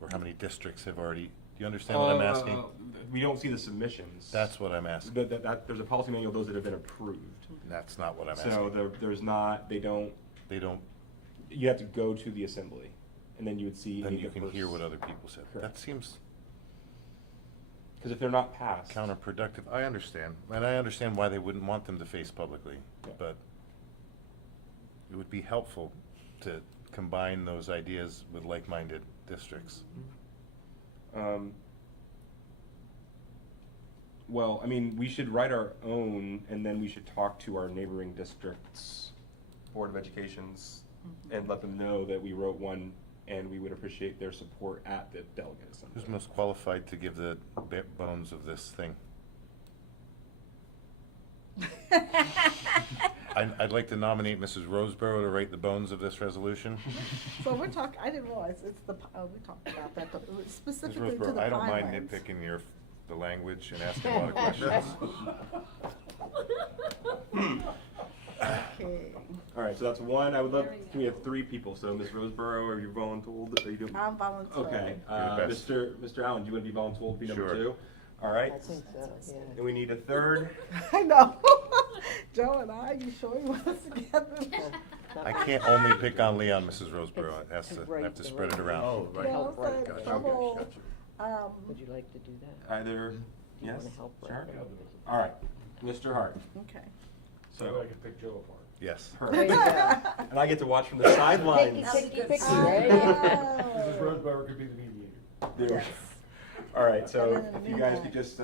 Or how many districts have already, do you understand what I'm asking? We don't see the submissions. That's what I'm asking. There's a policy manual, those that have been approved. That's not what I'm So asking. there's not, they don't, you have to go to the assembly, and then you would see. Then any you of the can hear first- what other people said. Correct. That seems Because if they're not passed. counterproductive. I understand, and I understand why they wouldn't want them to face publicly, Yeah. but it would be helpful to combine those ideas with like-minded districts. Well, I mean, we should write our own, and then we should talk to our neighboring districts, Board of Educations, and let them know that we wrote one, and we would appreciate their support at the delegate assembly. Who's most qualified to give the bones of this thing? I'd like to nominate Mrs. Roseborough to write the bones of this resolution. So we're talking, I didn't realize it's we talked about that, but it was Ms. specifically to the Roseborough, I don't mind Pinelands. nitpicking the language and asking a lot of questions. Okay. All right, so that's one. I would love, we have three people, so Ms. Roseborough, are you voluntold? Are you doing? I'm volunteering. Okay, You're the best. Mr. Allen, do you want to be voluntold to be number Sure. 2? All right. I think so, yeah. And we need a third. I know. Joe and I, you sure you want us together? I can't only pick on Leon, Mrs. Roseborough. I Right, have to the spread it right. around. Oh, right. Help Right, us, gotcha, trouble. gotcha, gotcha. Would you like to do that? Either, Do you yes? wanna help Sure. write it? All right, Mr. Hart. Okay. So So, I can pick Joe apart. Yes. There you go. and I get to watch from the sidelines. Picky, Oh. right? Mrs. Roseborough could be the mediator. There we Yes. go. All right, so And then in the if you guys meantime- could just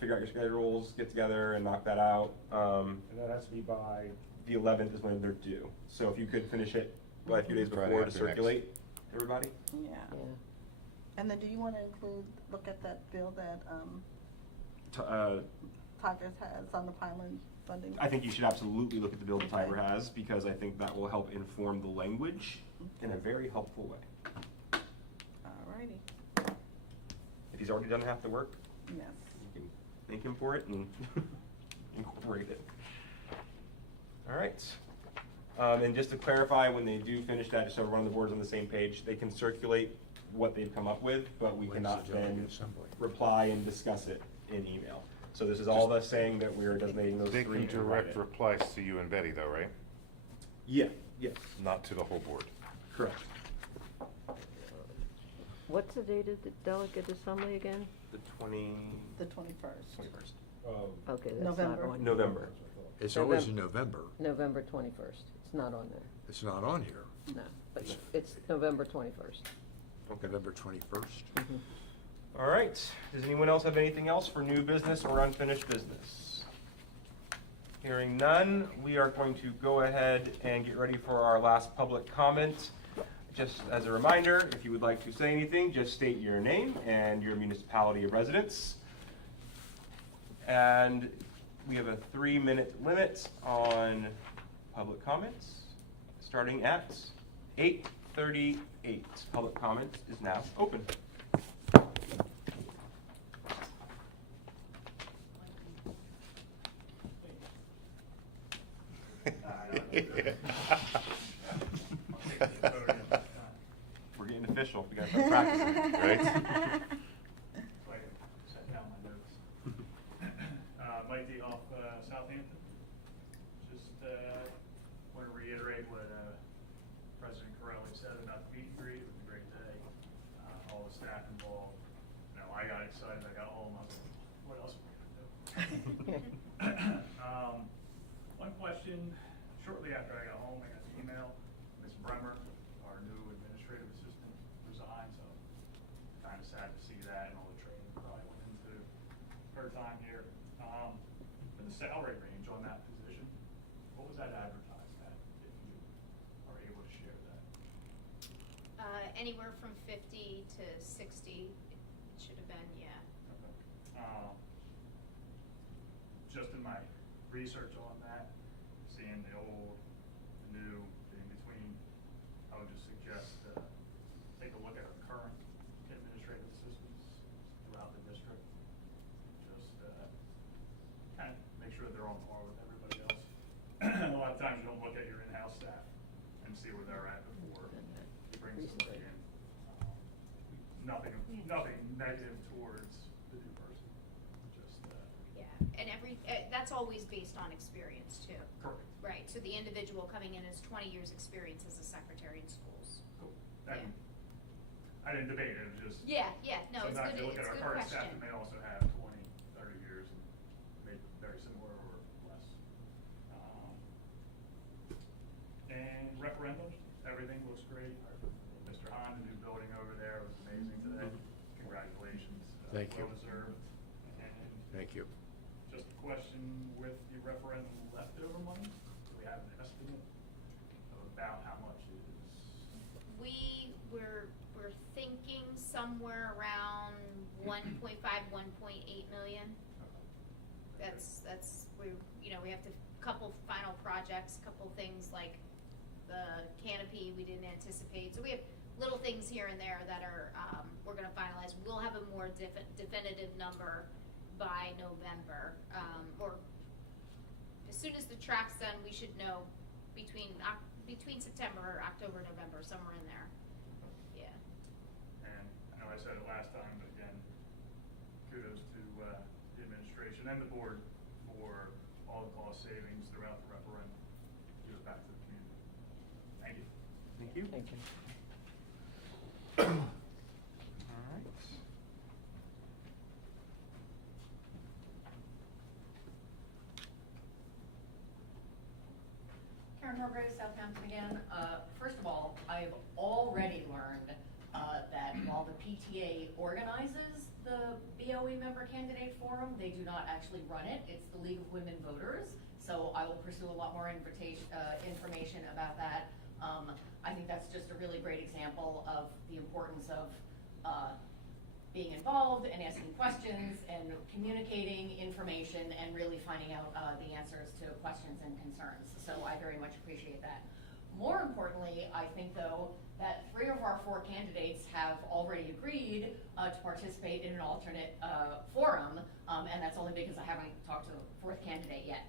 figure out your schedules, get together and knock that out. And that has to be by, The 11th is when they're due. So if you could finish it by a few days Friday before to after next. circulate, everybody? Yeah. Yeah. And then do you want to look at that bill that T- uh, Tigers has on the Pineland funding? I think you should absolutely look at the bill that Tiber has, because I think that will help inform the language in a very helpful way. Alrighty. If he's already done half the work, Yes. you can thank him for it and incorporate it. All right. And just to clarify, when they do finish that, just so everyone on the board is on the same page, they can circulate what they've come up with, but we When's cannot the delegate then assembly? reply and discuss it in email. So this is all us saying that we're designating those They three can to write direct it. replies to you and Betty though, right? Yeah, yes, Not to the whole board. correct. What's the date of the delegate assembly again? The The 21st. 21st. Okay, that's November. not on. November. It's always in November. November 21st. It's not on there. It's not on here. No, but it's November 21st. November 21st. All right. Does anyone else have anything else for new business or unfinished business? Hearing none, we are going to go ahead and get ready for our last public comment. Just as a reminder, if you would like to say anything, just state your name and your municipality of residence. And we have a 3-minute limit on public comments, starting at 8:38. Public comment is now open. We're getting official. We gotta start practicing. Right? Set down my notes. Mike D. off Southampton. Just want to reiterate what President Corelli said about the meet and greet. It was a great day. All the staff involved. You know, I got excited. I got home. I was like, what else are we going to do? One question. Shortly after I got home, I got an email. Ms. Bremer, our new administrative assistant, resigned. So kind of sad to see that, and all the training probably went into her time here. For the salary range on that position, what was that advertised at, if you are able to share that? Anywhere from 50 to 60, it should have been, yeah. Okay. Just in my research on that, seeing the old, the new, the in between, I would just suggest see where they're at before you bring somebody in. Nothing negative towards the new person, just, Yeah, and that's always based on experience too. correct. Right, so the individual coming in has 20 years' experience as a secretary in schools. Cool. Yeah. I didn't debate it, it was just. Yeah, no, it's sometimes good, you look it's at a our good current staff question. that may also have 20, 30 years and may be very similar or less. And referendum, everything looks great. Mr. Hahn, the new building over there was amazing today. Congratulations. Thank you. Well deserved. And Thank you. just a question with the referendum leftover money, do we have an estimate of about how much it is? We're thinking somewhere around 1.5, 1.8 million. That's, we have to, couple final projects, couple things like the canopy we didn't anticipate. So we have little things here and there that are, we're gonna finalize. We'll have a more definitive number by November, or as soon as the track's done, we should know between September, October, November, somewhere in there. Yeah. And I know I said it last time, but again, kudos to the administration and the board for all the cost savings throughout the referendum. Give it back to the community. Thank you. Thank you. Thank you. All right. Karen Hargrave, Southampton again. First of all, I've already learned that while the PTA organizes the BOE member candidate forum, they do not actually run it. It's the League of Women Voters. So I will pursue a lot more information about that. I think that's just a really great example of the importance of being involved and asking questions and communicating information and really finding out the answers to questions and concerns. So I very much appreciate that. More importantly, I think though that 3 of our 4 candidates have already agreed to participate in an alternate forum, and that's only because I haven't talked to the 4th candidate yet.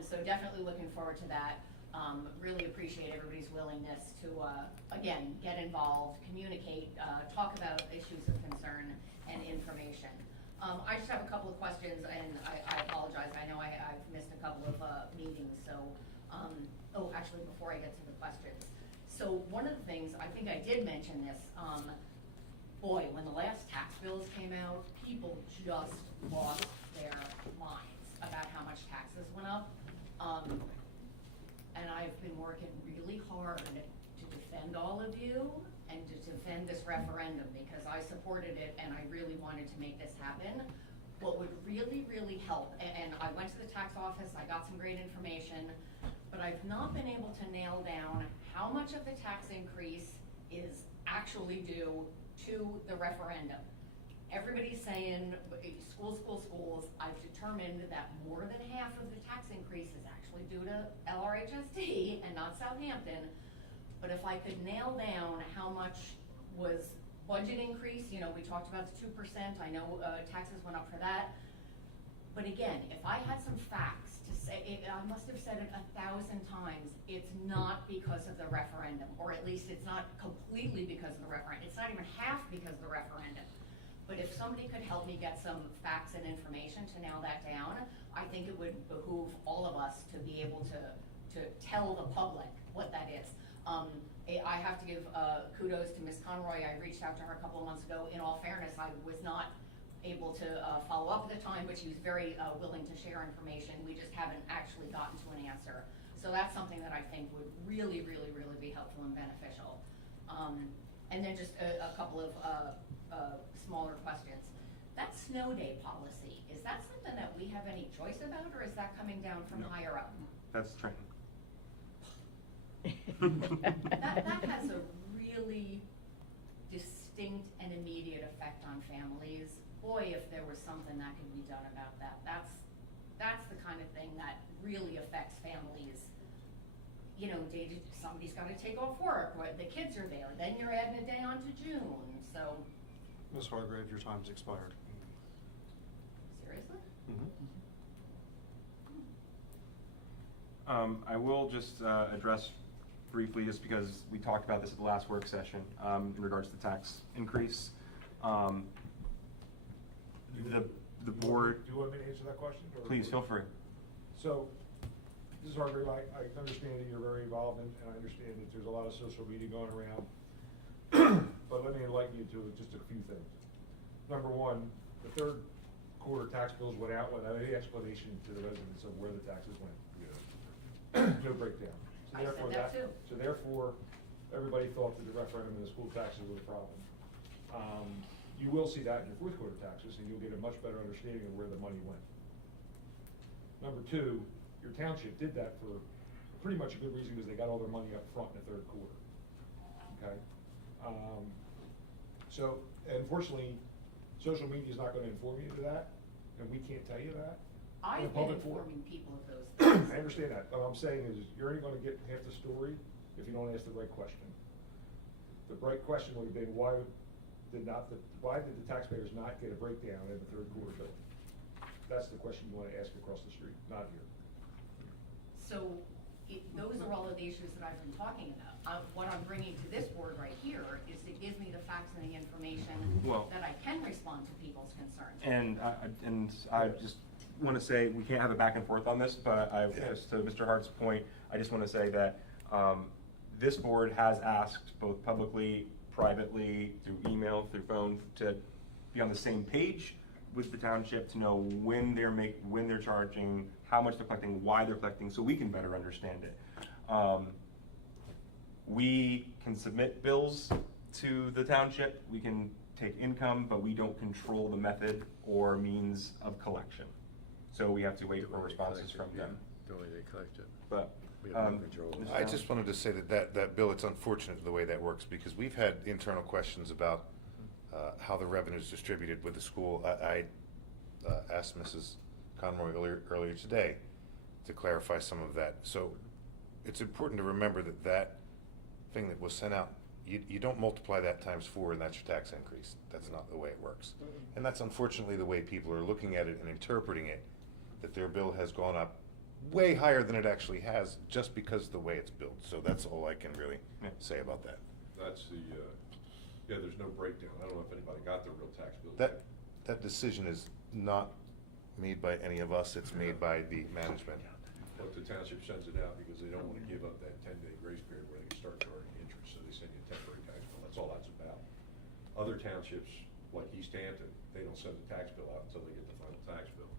So definitely looking forward to that. Really appreciate everybody's willingness to, again, get involved, communicate, talk about issues of concern and information. I just have a couple of questions, and I apologize. I know I've missed a couple of meetings, so, actually, before I get to the questions. So one of the things, I think I did mention this, boy, when the last tax bills came out, people just lost their minds about how much taxes went up. And I've been working really hard to defend all of you and to defend this referendum because I supported it and I really wanted to make this happen. What would really, really help, and I went to the tax office, I got some great information, but I've not been able to nail down how much of the tax increase is actually due to the referendum. Everybody's saying, schools. I've determined that more than half of the tax increase is actually due to LRHSD and not Southampton. But if I could nail down how much was budget increase, we talked about the 2%, I know taxes went up for that. But again, if I had some facts to say, I must have said it 1,000 times, it's not because of the referendum, or at least it's not completely because of the referendum. It's not even half because of the referendum. But if somebody could help me get some facts and information to nail that down, I think it would behoove all of us to be able to tell the public what that is. I have to give kudos to Ms. Conroy. I reached out to her a couple of months ago. In all fairness, I was not able to follow up at the time, but she was very willing to share information. We just haven't actually gotten to an answer. So that's something that I think would really, really, really be helpful and beneficial. And then just a couple of smaller questions. That snow day policy, is that something that we have any choice about, or is that coming down from higher up? That's Trenton. That has a really distinct and immediate effect on families. Boy, if there was something that could be done about that. That's the kind of thing that really affects families. Somebody's got to take off work, or the kids are there, then you're adding a day on to June, so. Ms. Hargrave, your time's expired. Seriously? I will just address briefly, just because we talked about this at the last work session, in regards to tax increase. The board. Do you want me to answer that question? Please, feel free. So, this is Harvey, I understand that you're very involved in, and I understand that there's a lot of social media going around. But let me enlighten you to just a few things. Number one, the third quarter tax bills went out without any explanation to the residents of where the taxes went. No breakdown. So I said therefore that too. So therefore, everybody thought that the referendum and the school taxes were the problem. You will see that in your fourth quarter taxes, and you'll get a much better understanding of where the money went. Number two, your township did that for pretty much a good reason, because they got all their money up front in the third quarter. Okay? So, unfortunately, social media is not gonna inform you of that, and we can't tell you that. in a I've been public forum. informing people of those things. I understand that. What I'm saying is, you're only gonna get half the story if you don't ask the right question. The right question would have been, why did the taxpayers not get a breakdown in the third quarter bill? That's the question you wanna ask across the street, not here. So, those are all of the issues that I've been talking about. What I'm bringing to this board right here is to give me the facts and the information Well- that I can respond to people's concerns. And I just want to say, we can't have a back and forth on this, but just to Mr. Hart's point, I just want to say that this board has asked both publicly, privately, through email, through phone, to be on the same page with the township, to know when they're charging, how much they're collecting, why they're collecting, so we can better understand it. We can submit bills to the township, we can take income, but we don't control the method or means of collection. So we have to wait for responses from them. The way they collect it. But, We have no control. Mr. I Allen? just wanted to say that bill, it's unfortunate the way that works, because we've had internal questions about how the revenue is distributed with the school. I asked Mrs. Conroy earlier today to clarify some of that. So it's important to remember that thing that was sent out, you don't multiply that times 4 and that's your tax increase. That's not the way it works. And that's unfortunately the way people are looking at it and interpreting it, that their bill has gone up way higher than it actually has, just because of the way it's built. So that's all I can really say about that. That's the, there's no breakdown. I don't know if anybody got their real tax bill. That decision is not made by any of us, it's made by the management. But the township sends it out because they don't want to give up that 10-day grace period where they can start charging interest, so they send you a temporary tax bill. That's all that's about. Other townships, like East Hampton, they don't send the tax bill out until they get the final tax bill.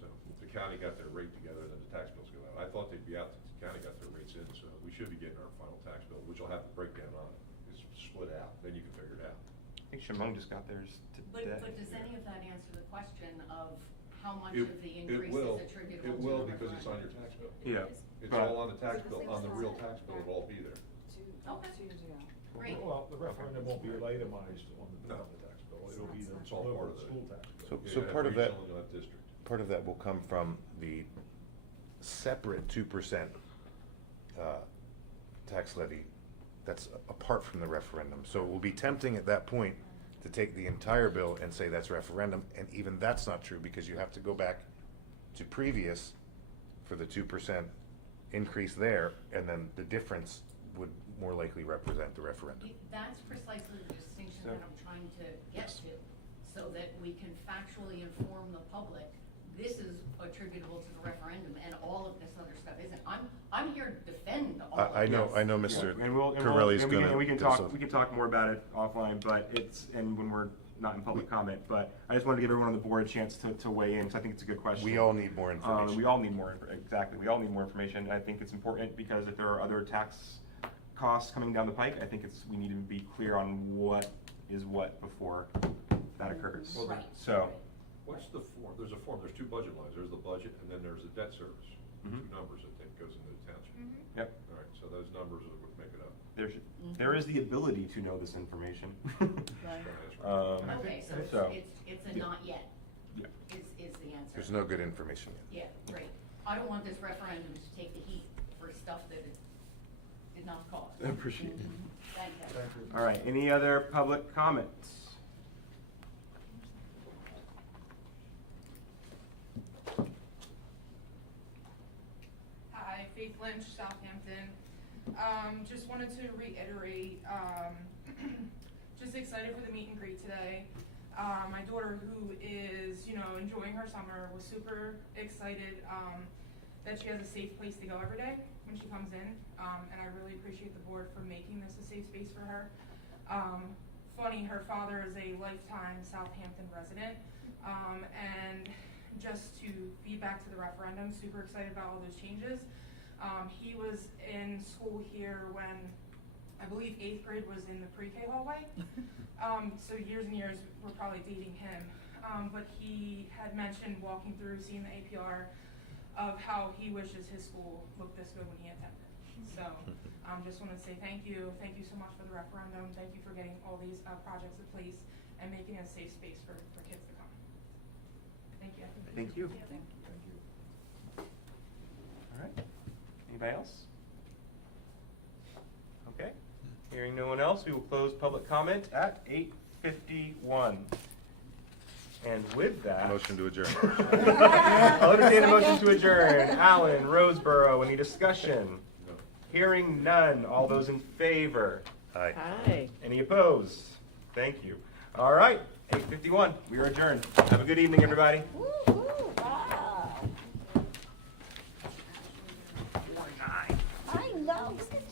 So the county got their rate together, then the tax bills go out. I thought they'd be out, the county got their rates in, so we should be getting our final tax bill, which will have the breakdown on it. It's split out, then you can figure it out. I think Shimon just got theirs today. But does any of that answer the question of how much It- of the it increase will. is attributable to It the will, referendum? because it's on your tax bill. Yeah. It's But- all on the tax bill, on the real tax bill, it'll all be there. Okay. Great. Well, the referendum won't be itemized on the tax bill, it'll be the It's all part local of the school tax bill. So, Yeah, so part of that, regional, you'll have district. part of that will come from the separate 2% tax levy that's apart from the referendum. So it will be tempting at that point to take the entire bill and say that's referendum, and even that's not true, because you have to go back to previous for the 2% increase there, and then the difference would more likely represent the referendum. That's precisely the distinction So- that I'm trying to get to, so that we can factually inform the public, this is attributable to the referendum, and all of this other stuff isn't. I'm here to defend all of this. I know Mr. And Corelli's and we gonna. we can do talk, some- we can talk more about it offline, but when we're not in public comment, but I just wanted to give everyone on the board a chance to weigh in, because I think it's a good question. We all need more information. We all need more, exactly, we all need more information, and I think it's important, because if there are other tax costs coming down the pike, I think we need to be clear on what is what before that occurs. Well, Right. So, What's the form? There's a form, there's 2 budget lines. There's the budget, and then there's the debt service. Mhm. 2 numbers that goes into the township. yep, All right, so those numbers are what make it up. there is the ability to know this information. Okay, so So- it's a not yet, Yeah. is the answer. There's no good information yet. Yeah, great. I don't want this referendum to take the heat for stuff that it did not cause. I appreciate it. Thank you. Thank you. All right, any other public comments? Hi, Faith Lynch, Southampton. Just wanted to reiterate, just excited for the meet and greet today. My daughter, who is, enjoying her summer, was super excited that she has a safe place to go every day when she comes in, and I really appreciate the board for making this a safe space for her. Funny, her father is a lifetime Southampton resident, and just to feed back to the referendum, super excited about all those changes. He was in school here when I believe 8th grade was in the pre-K hallway. So years and years, we're probably dating him. But he had mentioned walking through, seeing the APR, of how he wishes his school looked this good when he attended. So just want to say thank you. Thank you so much for the referendum. Thank you for getting all these projects in place and making it a safe space for kids to come. Thank you. Thank you. All right. Anybody else? Okay. Hearing no one else, we will close public comment at 8:51. And with that, Motion to adjourn. I'll entertain a motion to adjourn. Alan, Roseboro, any discussion? No. Hearing none. All those in favor? Aye. Hi. Any opposed? Thank you. All right, 8:51. We are adjourned. Have a good evening, everybody. Woo-hoo, wow. I know, look at you.